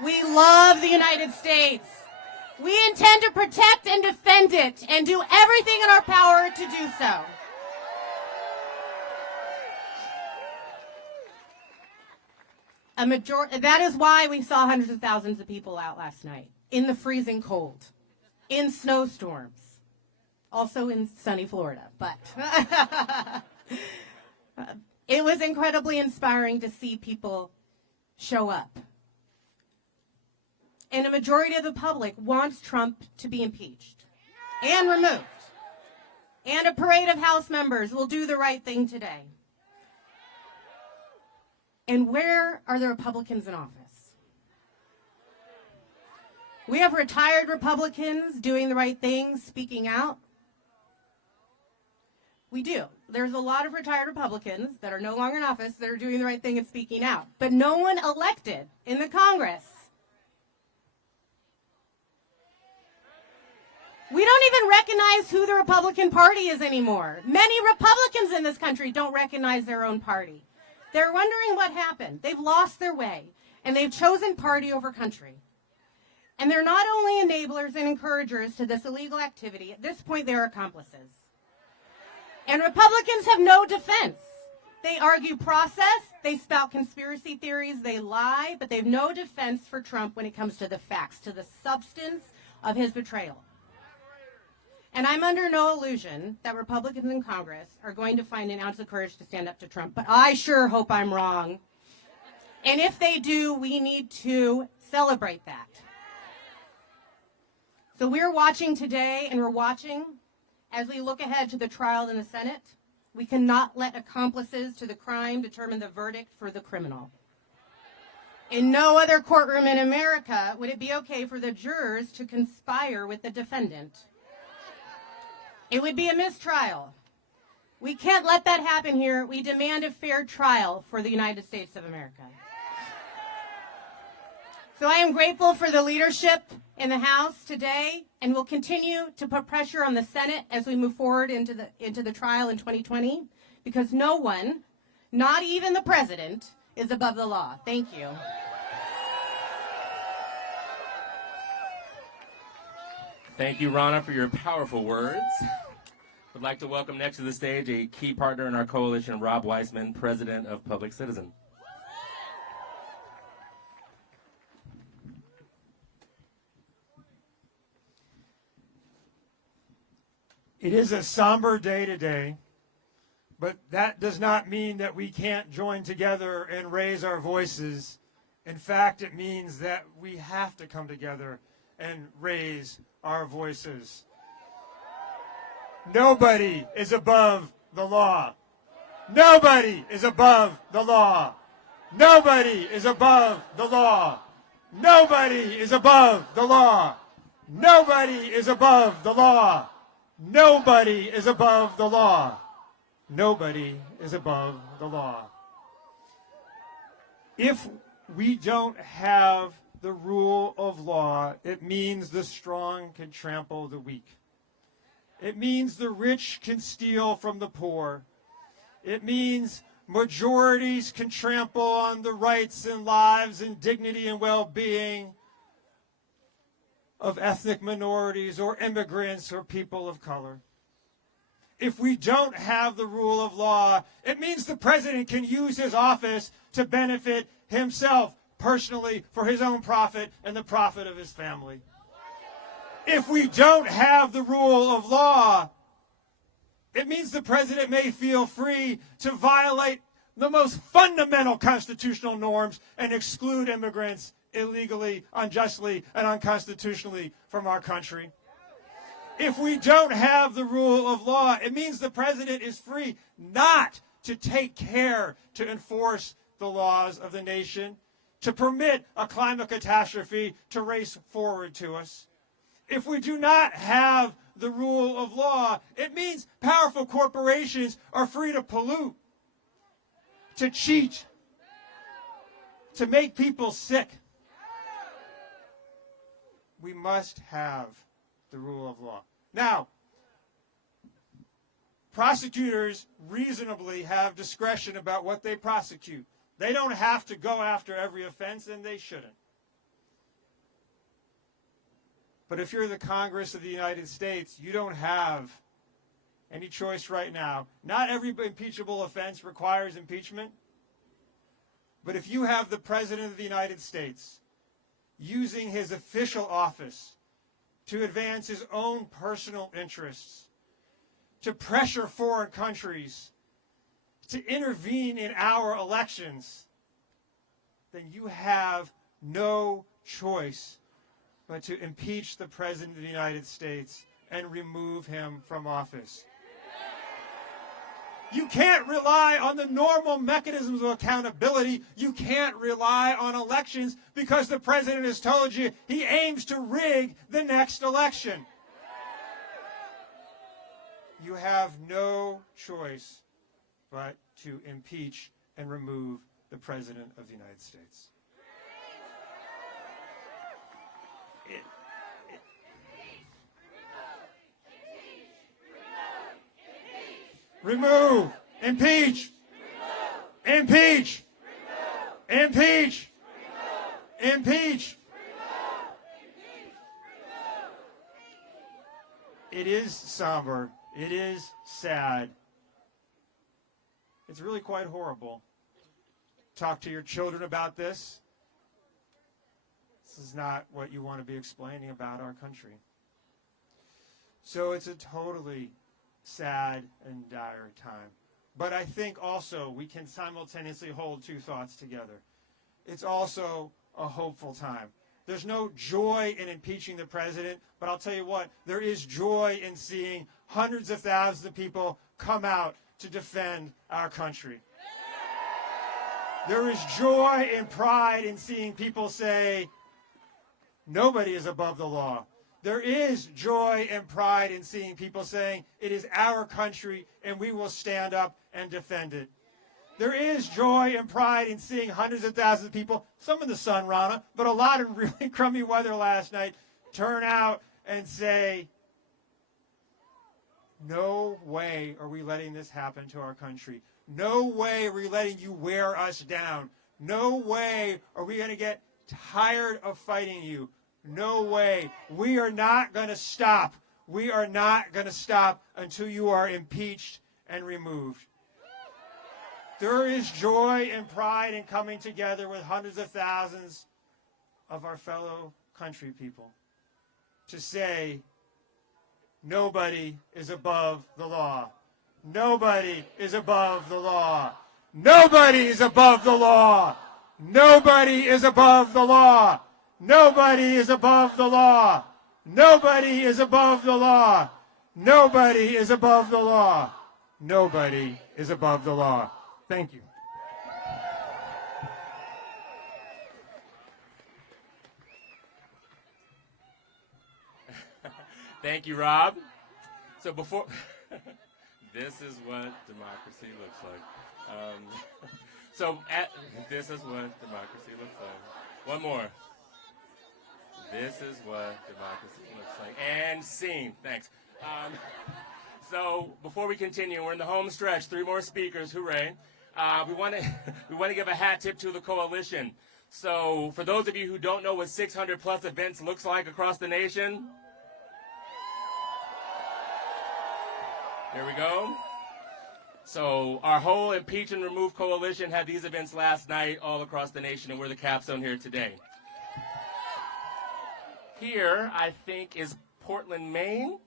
We love the United States. We intend to protect and defend it and do everything in our power to do so. That is why we saw hundreds of thousands of people out last night in the freezing cold, in snowstorms, also in sunny Florida. But it was incredibly inspiring to see people show up. And a majority of the public wants Trump to be impeached and removed. And a parade of House members will do the right thing today. And where are the Republicans in office? We have retired Republicans doing the right thing, speaking out. We do. There's a lot of retired Republicans that are no longer in office that are doing the right thing and speaking out. But no one elected in the Congress. We don't even recognize who the Republican Party is anymore. Many Republicans in this country don't recognize their own party. They're wondering what happened. They've lost their way, and they've chosen party over country. And they're not only enablers and encouragers to this illegal activity, at this point they're accomplices. And Republicans have no defense. They argue process, they spout conspiracy theories, they lie, but they have no defense for Trump when it comes to the facts, to the substance of his betrayal. And I'm under no illusion that Republicans in Congress are going to find an ounce of courage to stand up to Trump, but I sure hope I'm wrong. And if they do, we need to celebrate that. So we're watching today, and we're watching as we look ahead to the trial in the Senate. We cannot let accomplices to the crime determine the verdict for the criminal. In no other courtroom in America would it be okay for the jurors to conspire with the defendant. It would be a mistrial. We can't let that happen here. We demand a fair trial for the United States of America. So I am grateful for the leadership in the House today, and will continue to put pressure on the Senate as we move forward into the trial in 2020, because no one, not even the president, is above the law. Thank you. Thank you, Rana, for your powerful words. I'd like to welcome next to the stage a key partner in our coalition, Rob Weissman, President of Public Citizen. It is a somber day today, but that does not mean that we can't join together and raise our voices. In fact, it means that we have to come together and raise our voices. Nobody is above the law. Nobody is above the law. Nobody is above the law. Nobody is above the law. Nobody is above the law. Nobody is above the law. Nobody is above the law. If we don't have the rule of law, it means the strong can trample the weak. It means the rich can steal from the poor. It means majorities can trample on the rights and lives and dignity and well-being of ethnic minorities or immigrants or people of color. If we don't have the rule of law, it means the president can use his office to benefit himself personally for his own profit and the profit of his family. If we don't have the rule of law, it means the president may feel free to violate the most fundamental constitutional norms and exclude immigrants illegally, unjustly, and unconstitutionally from our country. If we don't have the rule of law, it means the president is free not to take care to enforce the laws of the nation, to permit a climate catastrophe to race forward to us. If we do not have the rule of law, it means powerful corporations are free to pollute, to cheat, to make people sick. We must have the rule of law. Now, prosecutors reasonably have discretion about what they prosecute. They don't have to go after every offense, and they shouldn't. But if you're the Congress of the United States, you don't have any choice right now. Not every impeachable offense requires impeachment. But if you have the President of the United States using his official office to advance his own personal interests, to pressure foreign countries, to intervene in our elections, then you have no choice but to impeach the President of the United States and remove him from office. You can't rely on the normal mechanisms of accountability. You can't rely on elections because the president has told you he aims to rig the next election. You have no choice but to impeach and remove the President of the United States. Remove, impeach, impeach, impeach, impeach. It is somber. It is sad. It's really quite horrible. Talk to your children about this. This is not what you want to be explaining about our country. So it's a totally sad and dire time. But I think also we can simultaneously hold two thoughts together. It's also a hopeful time. There's no joy in impeaching the president, but I'll tell you what, there is joy in seeing hundreds of thousands of people come out to defend our country. There is joy and pride in seeing people say, nobody is above the law. There is joy and pride in seeing people saying, it is our country and we will stand up and defend it. There is joy and pride in seeing hundreds of thousands of people, some in the sun, Rana, but a lot in really crummy weather last night, turn out and say, no way are we letting this happen to our country. No way are we letting you wear us down. No way are we going to get tired of fighting you. No way. We are not going to stop. We are not going to stop until you are impeached and removed. There is joy and pride in coming together with hundreds of thousands of our fellow country people to say, nobody is above the law. Nobody is above the law. Nobody is above the law. Nobody is above the law. Nobody is above the law. Nobody is above the law. Nobody is above the law. Nobody is above the law. Thank you. Thank you, Rob. So before, this is what democracy looks like. This is what democracy looks like. One more. This is what democracy looks like. And scene. Thanks. So before we continue, we're in the home stretch. 3 more speakers. Hooray. We want to give a hat tip to the coalition. So for those of you who don't know what 600 plus events looks like across the nation, here we go. So our whole Impeach and Remove coalition had these events last night all across the nation, and we're the capstone here today. Here, I think, is Portland, Maine.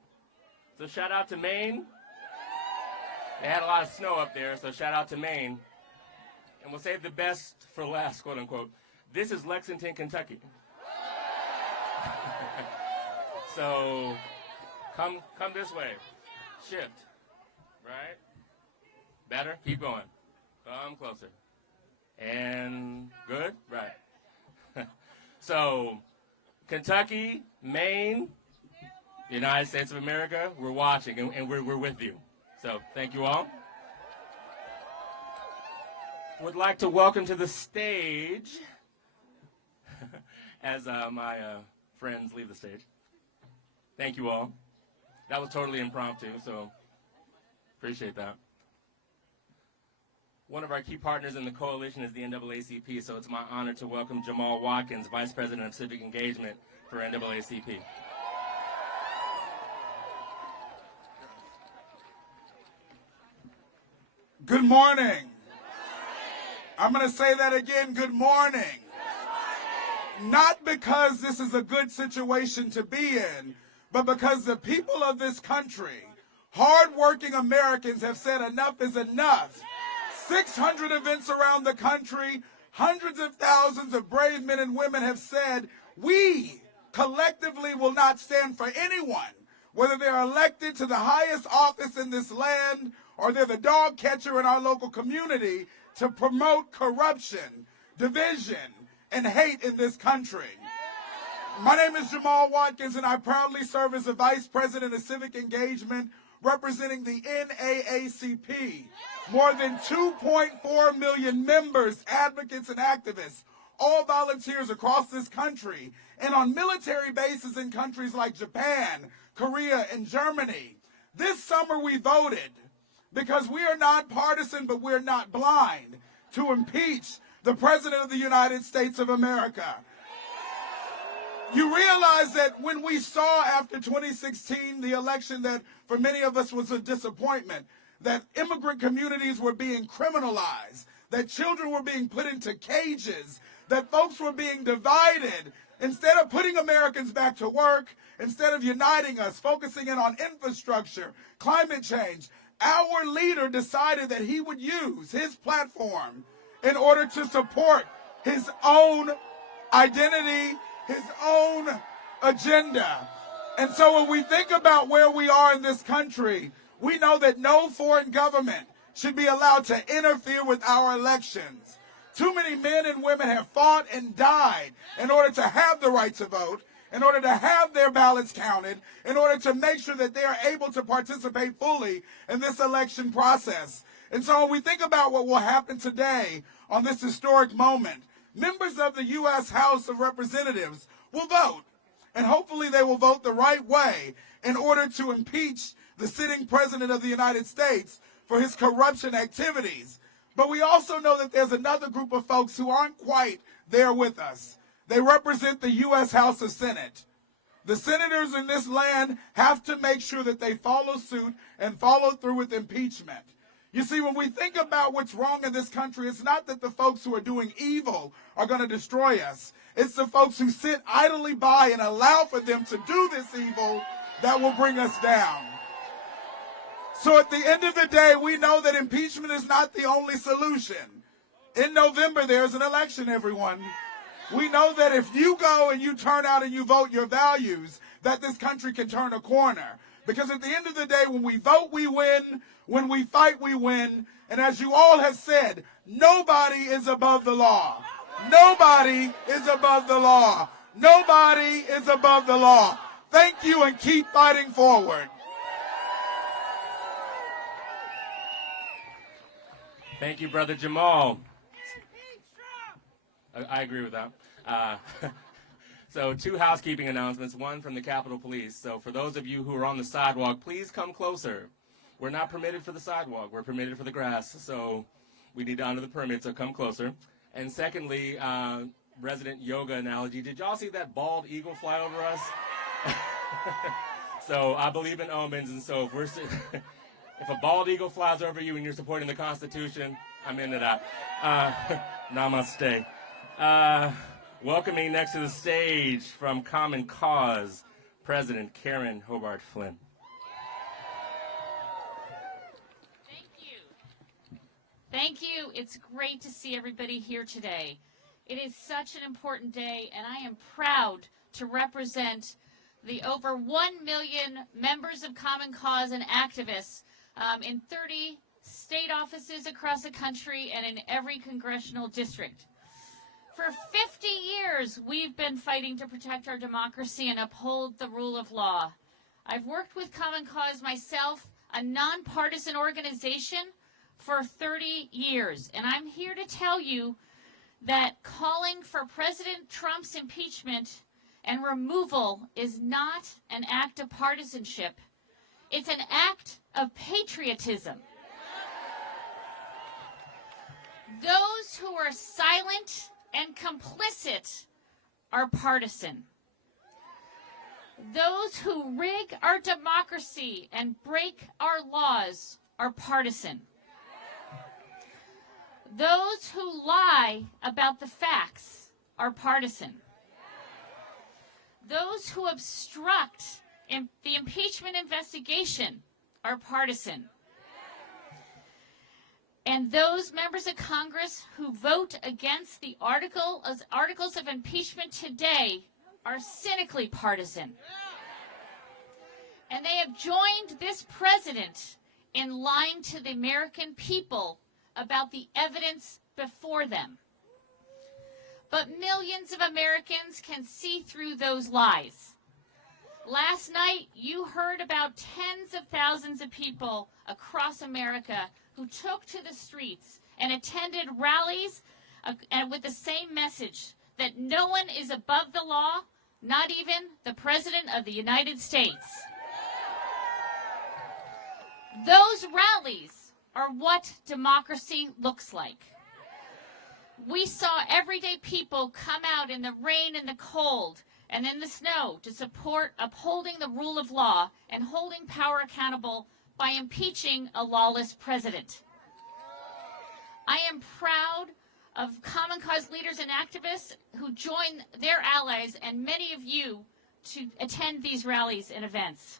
So shout out to Maine. They had a lot of snow up there, so shout out to Maine. And we'll save the best for last, quote unquote. This is Lexington, Kentucky. So come this way. Shift. Right? Better? Keep going. Come closer. And good? Right. So Kentucky, Maine, United States of America, we're watching and we're with you. So thank you all. Would like to welcome to the stage as my friends leave the stage. Thank you all. That was totally impromptu, so appreciate that. One of our key partners in the coalition is the NAACP, so it's my honor to welcome Jamal Watkins, Vice President of Civic Engagement for NAACP. Good morning. I'm going to say that again. Good morning. Not because this is a good situation to be in, but because the people of this country, hardworking Americans, have said enough is enough. 600 events around the country, hundreds of thousands of brave men and women have said, we collectively will not stand for anyone, whether they're elected to the highest office in this land or they're the dog catcher in our local community, to promote corruption, division, and hate in this country. My name is Jamal Watkins, and I proudly serve as the Vice President of Civic Engagement representing the NAACP. More than 2.4 million members, advocates, and activists, all volunteers across this country, and on military bases in countries like Japan, Korea, and Germany. This summer we voted, because we are not partisan, but we're not blind, to impeach the President of the United States of America. You realize that when we saw after 2016, the election that for many of us was a disappointment, that immigrant communities were being criminalized, that children were being put into cages, that folks were being divided. Instead of putting Americans back to work, instead of uniting us, focusing in on infrastructure, climate change, our leader decided that he would use his platform in order to support his own identity, his own agenda. And so when we think about where we are in this country, we know that no foreign government should be allowed to interfere with our elections. Too many men and women have fought and died in order to have the right to vote, in order to have their ballots counted, in order to make sure that they are able to participate fully in this election process. And so when we think about what will happen today on this historic moment, members of the U.S. House of Representatives will vote. And hopefully they will vote the right way in order to impeach the sitting president of the United States for his corruption activities. But we also know that there's another group of folks who aren't quite there with us. They represent the U.S. House of Senate. The senators in this land have to make sure that they follow suit and follow through with impeachment. You see, when we think about what's wrong in this country, it's not that the folks who are doing evil are going to destroy us. It's the folks who sit idly by and allow for them to do this evil that will bring us down. So at the end of the day, we know that impeachment is not the only solution. In November, there's an election, everyone. We know that if you go and you turn out and you vote your values, that this country can turn a corner. Because at the end of the day, when we vote, we win. When we fight, we win. And as you all have said, nobody is above the law. Nobody is above the law. Nobody is above the law. Thank you, and keep fighting forward. Thank you, Brother Jamal. I agree with that. So 2 housekeeping announcements, one from the Capitol Police. So for those of you who are on the sidewalk, please come closer. We're not permitted for the sidewalk. We're permitted for the grass. So we need to honor the permit, so come closer. And secondly, resident yoga analogy. Did y'all see that bald eagle fly over us? So I believe in omens, and so if a bald eagle flies over you and you're supporting the Constitution, I'm into that. Namaste. Welcoming next to the stage from Common Cause, President Karen Hobart Flynn. Thank you. It's great to see everybody here today. It is such an important day, and I am proud to represent the over 1 million members of Common Cause and activists in 30 state offices across the country and in every congressional district. For 50 years, we've been fighting to protect our democracy and uphold the rule of law. I've worked with Common Cause myself, a nonpartisan organization, for 30 years. And I'm here to tell you that calling for President Trump's impeachment and removal is not an act of partisanship. It's an act of patriotism. Those who are silent and complicit are partisan. Those who rig our democracy and break our laws are partisan. Those who lie about the facts are partisan. Those who obstruct the impeachment investigation are partisan. And those members of Congress who vote against the articles of impeachment today are cynically partisan. And they have joined this president in lying to the American people about the evidence before them. But millions of Americans can see through those lies. Last night, you heard about tens of thousands of people across America who took to the streets and attended rallies and with the same message that no one is above the law, not even the President of the United States. Those rallies are what democracy looks like. We saw everyday people come out in the rain and the cold and in the snow to support upholding the rule of law and holding power accountable by impeaching a lawless president. I am proud of Common Cause leaders and activists who join their allies and many of you to attend these rallies and events.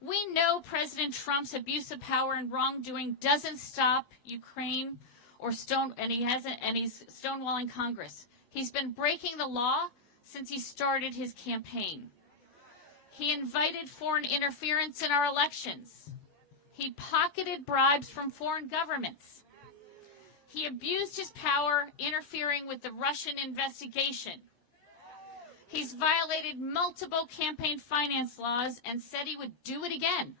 We know President Trump's abuse of power and wrongdoing doesn't stop Ukraine and he's stonewalling Congress. He's been breaking the law since he started his campaign. He invited foreign interference in our elections. He pocketed bribes from foreign governments. He abused his power, interfering with the Russian investigation. He's violated multiple campaign finance laws and said he would do it again.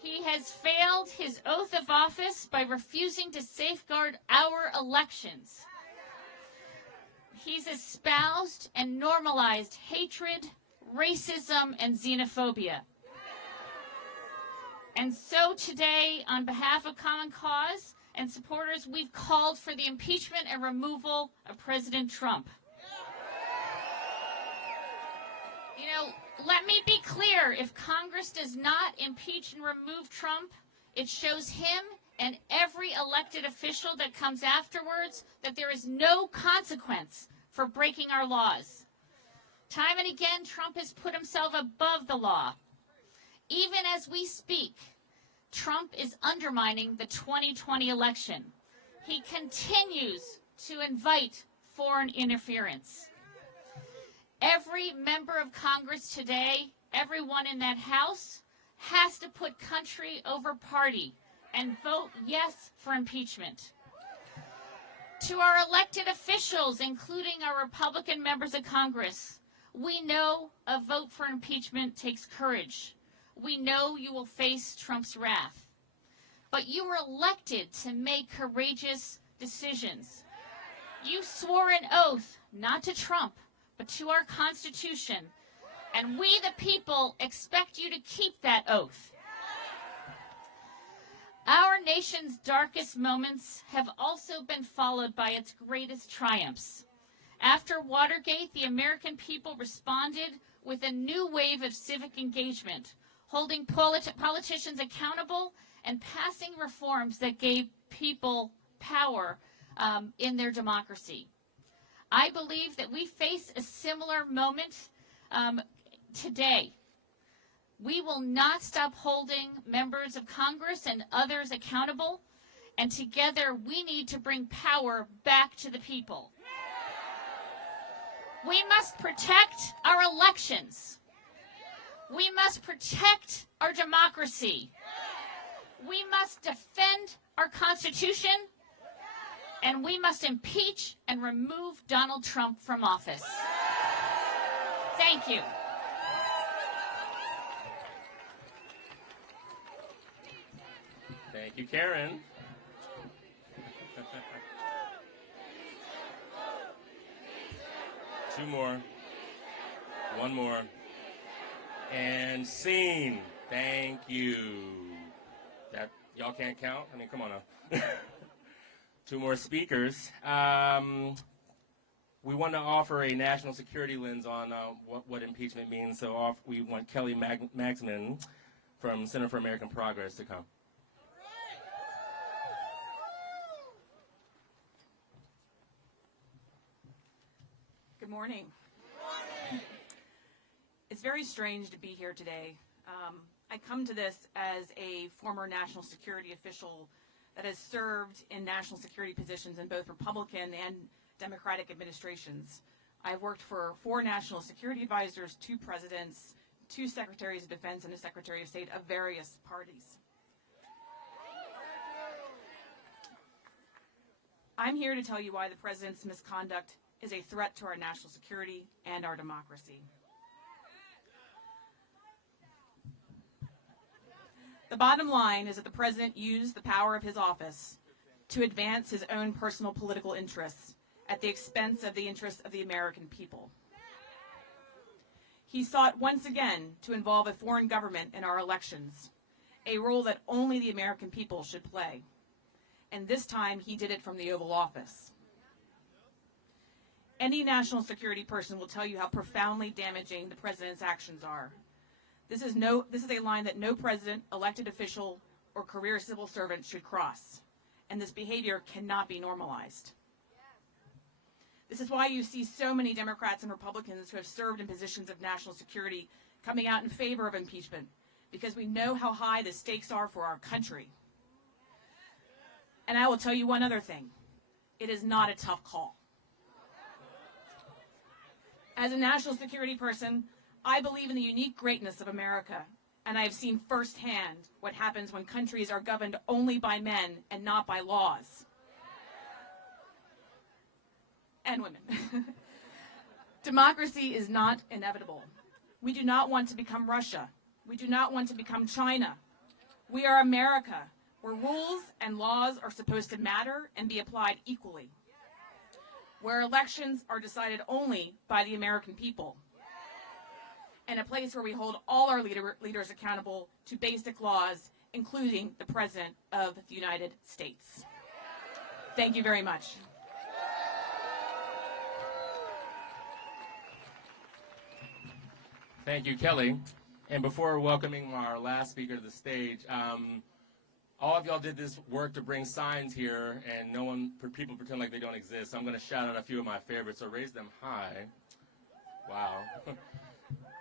He has failed his oath of office by refusing to safeguard our elections. He's espoused and normalized hatred, racism, and xenophobia. And so today, on behalf of Common Cause and supporters, we've called for the impeachment and removal of President Trump. You know, let me be clear, if Congress does not impeach and remove Trump, it shows him and every elected official that comes afterwards that there is no consequence for breaking our laws. Time and again, Trump has put himself above the law. Even as we speak, Trump is undermining the 2020 election. He continues to invite foreign interference. Every member of Congress today, everyone in that House, has to put country over party and vote yes for impeachment. To our elected officials, including our Republican members of Congress, we know a vote for impeachment takes courage. We know you will face Trump's wrath. But you were elected to make courageous decisions. You swore an oath, not to Trump, but to our Constitution. And we, the people, expect you to keep that oath. Our nation's darkest moments have also been followed by its greatest triumphs. After Watergate, the American people responded with a new wave of civic engagement, holding politicians accountable and passing reforms that gave people power in their democracy. I believe that we face a similar moment today. We will not stop holding members of Congress and others accountable, and together we need to bring power back to the people. We must protect our elections. We must protect our democracy. We must defend our Constitution, and we must impeach and remove Donald Trump from office. Thank you. Thank you, Karen. Two more. One more. And scene. Thank you. That y'all can't count? I mean, come on now. Two more speakers. We want to offer a national security lens on what impeachment means. So we want Kelly Magsman from Center for American Progress to come. Good morning. It's very strange to be here today. I come to this as a former national security official that has served in national security positions in both Republican and Democratic administrations. I've worked for 4 national security advisors, 2 presidents, 2 secretaries of defense, and a secretary of state of various parties. I'm here to tell you why the president's misconduct is a threat to our national security and our democracy. The bottom line is that the president used the power of his office to advance his own personal political interests at the expense of the interests of the American people. He sought once again to involve a foreign government in our elections, a role that only the American people should play. And this time he did it from the Oval Office. Any national security person will tell you how profoundly damaging the president's actions are. This is a line that no president, elected official, or career civil servant should cross, and this behavior cannot be normalized. This is why you see so many Democrats and Republicans who have served in positions of national security coming out in favor of impeachment, because we know how high the stakes are for our country. And I will tell you one other thing. It is not a tough call. As a national security person, I believe in the unique greatness of America, and I have seen firsthand what happens when countries are governed only by men and not by laws. And women. Democracy is not inevitable. We do not want to become Russia. We do not want to become China. We are America, where rules and laws are supposed to matter and be applied equally. where elections are decided only by the American people, and a place where we hold all our leaders accountable to basic laws, including the President of the United States. Thank you very much. Thank you, Kelly. And before welcoming our last speaker to the stage, all of y'all did this work to bring signs here, and people pretend like they don't exist. So I'm going to shout out a few of my favorites. So raise them high. Wow.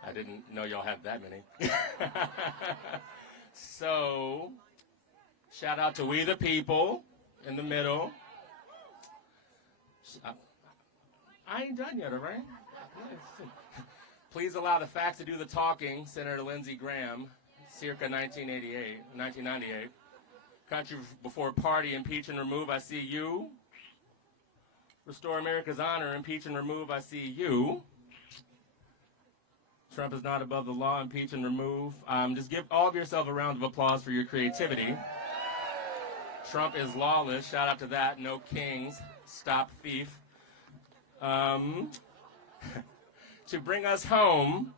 I didn't know y'all had that many. So, shout out to We the People in the middle. I ain't done yet, all right? Please allow the facts to do the talking. Senator Lindsey Graham, circa 1998. Country Before Party, Impeach and Remove, I see you. Restore America's Honor, Impeach and Remove, I see you. Trump is not above the law, Impeach and Remove. Just give all of yourself a round of applause for your creativity. Trump is lawless, shout out to that. No kings, stop thief. To bring us home,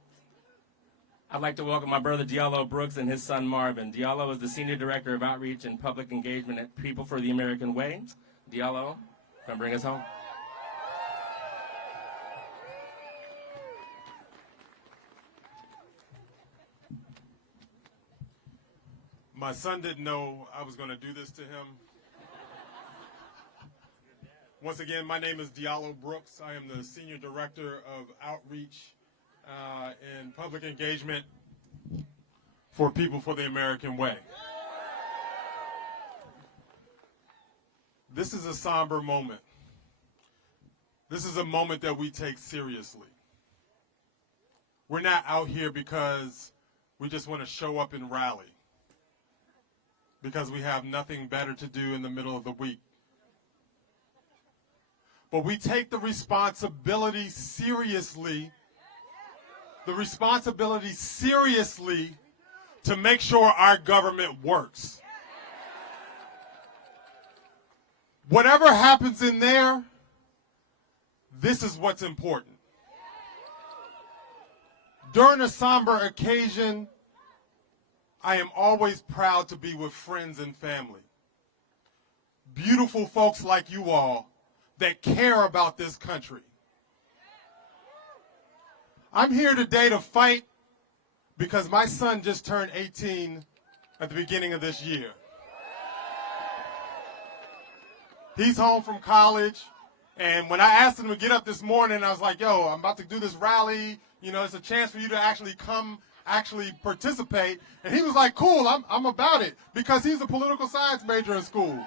I'd like to welcome my brother Diallo Brooks and his son Marvin. Diallo is the Senior Director of Outreach and Public Engagement at People for the American Way. Diallo, come bring us home. My son didn't know I was going to do this to him. Once again, my name is Diallo Brooks. I am the Senior Director of Outreach and Public Engagement for People for the American Way. This is a somber moment. This is a moment that we take seriously. We're not out here because we just want to show up and rally, because we have nothing better to do in the middle of the week. But we take the responsibility seriously, to make sure our government works. Whatever happens in there, this is what's important. During a somber occasion, I am always proud to be with friends and family. Beautiful folks like you all that care about this country. I'm here today to fight because my son just turned 18 at the beginning of this year. He's home from college, and when I asked him to get up this morning, I was like, yo, I'm about to do this rally. You know, it's a chance for you to actually participate. And he was like, cool, I'm about it, because he's a political science major in school.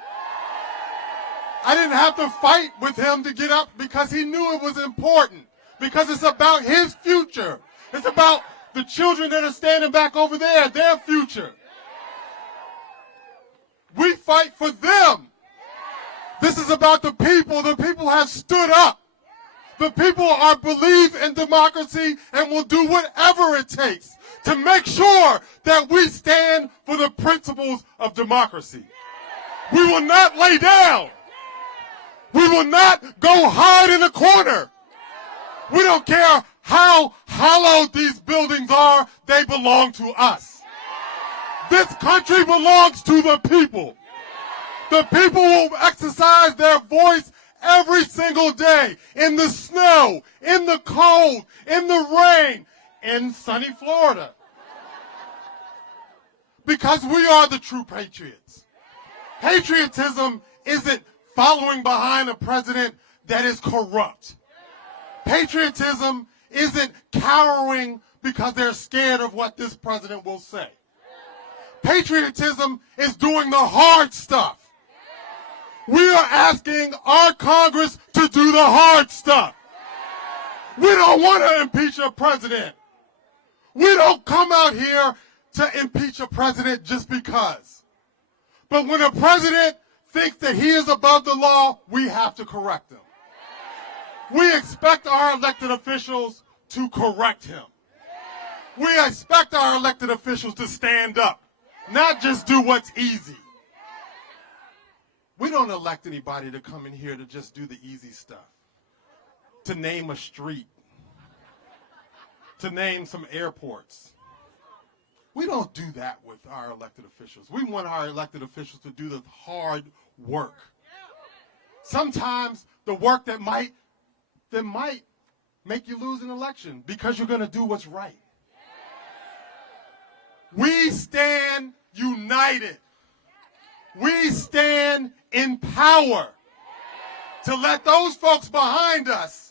I didn't have to fight with him to get up because he knew it was important, because it's about his future. It's about the children that are standing back over there, their future. We fight for them. This is about the people. The people have stood up. The people believe in democracy and will do whatever it takes to make sure that we stand for the principles of democracy. We will not lay down. We will not go hide in a corner. We don't care how hallowed these buildings are, they belong to us. This country belongs to the people. The people will exercise their voice every single day, in the snow, in the cold, in the rain, in sunny Florida. Because we are the true patriots. Patriotism isn't following behind a president that is corrupt. Patriotism isn't cowering because they're scared of what this president will say. Patriotism is doing the hard stuff. We are asking our Congress to do the hard stuff. We don't want to impeach a president. We don't come out here to impeach a president just because. But when a president thinks that he is above the law, we have to correct him. We expect our elected officials to correct him. We expect our elected officials to stand up, not just do what's easy. We don't elect anybody to come in here to just do the easy stuff. to name a street, to name some airports. We don't do that with our elected officials. We want our elected officials to do the hard work. Sometimes the work that might make you lose an election because you're going to do what's right. We stand united. We stand in power to let those folks behind us,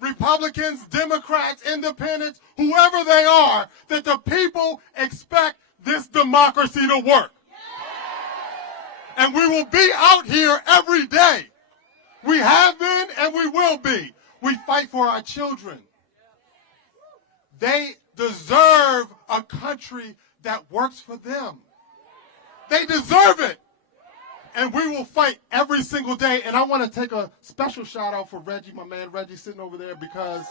Republicans, Democrats, Independents, whoever they are, that the people expect this democracy to work. And we will be out here every day. We have been and we will be. We fight for our children. They deserve a country that works for them. They deserve it. And we will fight every single day. And I want to take a special shout out for Reggie, my man Reggie sitting over there, because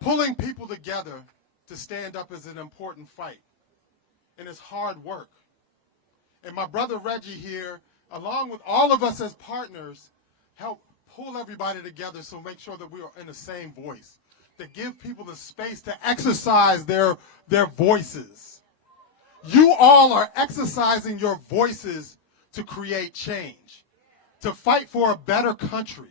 pulling people together to stand up is an important fight. And it's hard work. And my brother Reggie here, along with all of us as partners, help pull everybody together so make sure that we are in the same voice, to give people the space to exercise their voices. You all are exercising your voices to create change, to fight for a better country,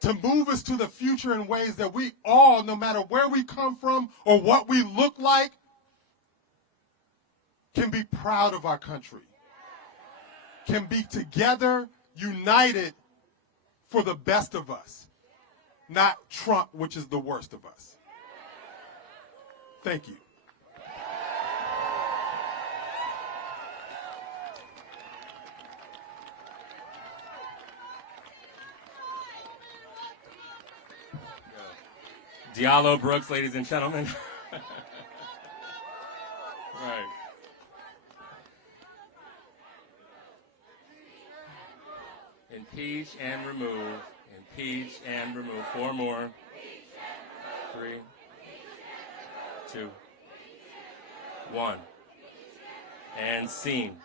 to move us to the future in ways that we all, no matter where we come from or what we look like, can be proud of our country, can be together, united for the best of us, not Trump, which is the worst of us. Thank you. Diallo Brooks, ladies and gentlemen. Right. Impeach and remove. Impeach and remove. 4 more. 3, 2, 1. And scene.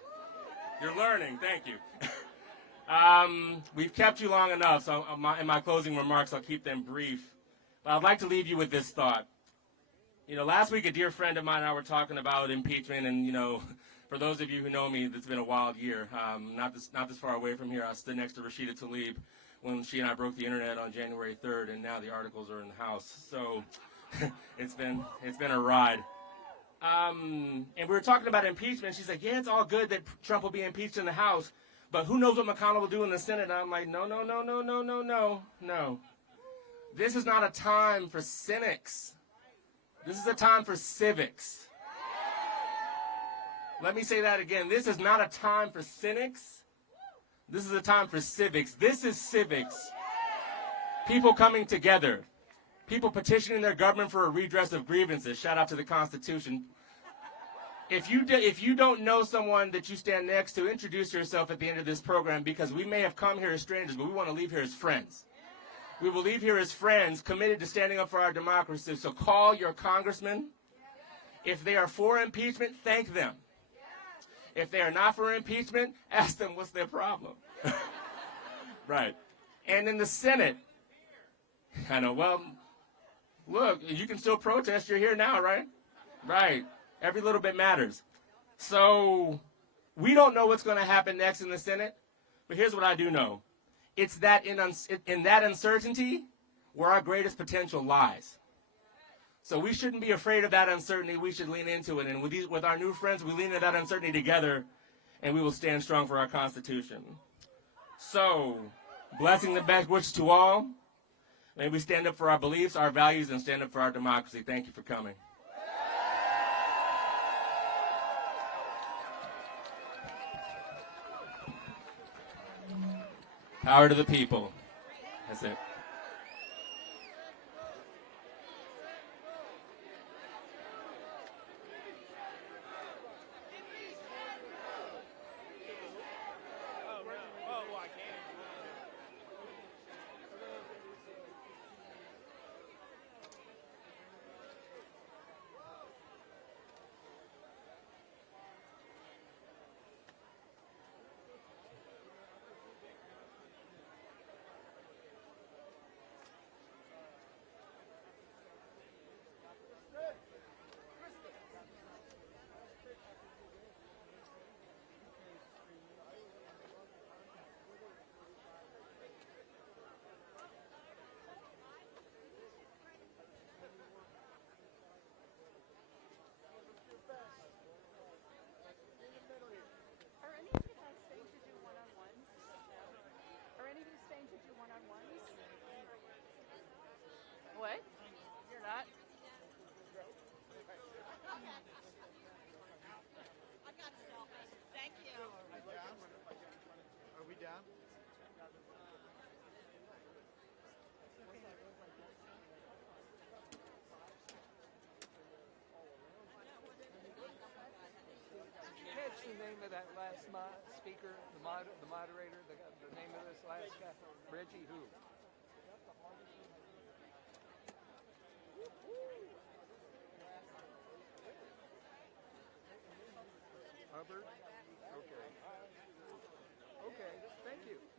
You're learning. Thank you. We've kept you long enough, so in my closing remarks, I'll keep them brief. But I'd like to leave you with this thought. You know, last week a dear friend of mine and I were talking about impeachment, and, you know, for those of you who know me, it's been a wild year. Not this far away from here. I stood next to Rashida Tlaib when she and I broke the internet on January 3rd, and now the articles are in the House. So it's been a ride. And we were talking about impeachment. She's like, yeah, it's all good that Trump will be impeached in the House, but who knows what McConnell will do in the Senate? And I'm like, no. This is not a time for cynics. This is a time for civics. Let me say that again. This is not a time for cynics. This is a time for civics. This is civics. People coming together. People petitioning their government for a redress of grievances. Shout out to the Constitution. If you don't know someone that you stand next to, introduce yourself at the end of this program, because we may have come here as strangers, but we want to leave here as friends. We will leave here as friends, committed to standing up for our democracy. So call your congressman. If they are for impeachment, thank them. If they are not for impeachment, ask them what's their problem. Right. And in the Senate, I know, well, look, you can still protest. You're here now, right? Right. Every little bit matters. So we don't know what's going to happen next in the Senate, but here's what I do know. It's that in that uncertainty where our greatest potential lies. So we shouldn't be afraid of that uncertainty. We should lean into it. And with our new friends, we lean into that uncertainty together, and we will stand strong for our Constitution. So, blessing the best wishes to all. May we stand up for our beliefs, our values, and stand up for our democracy. Thank you for coming. Power to the people. That's it. name of that last speaker, the moderator, the name of this last guy? Reggie who? Hubbard? Okay. Okay, thank you.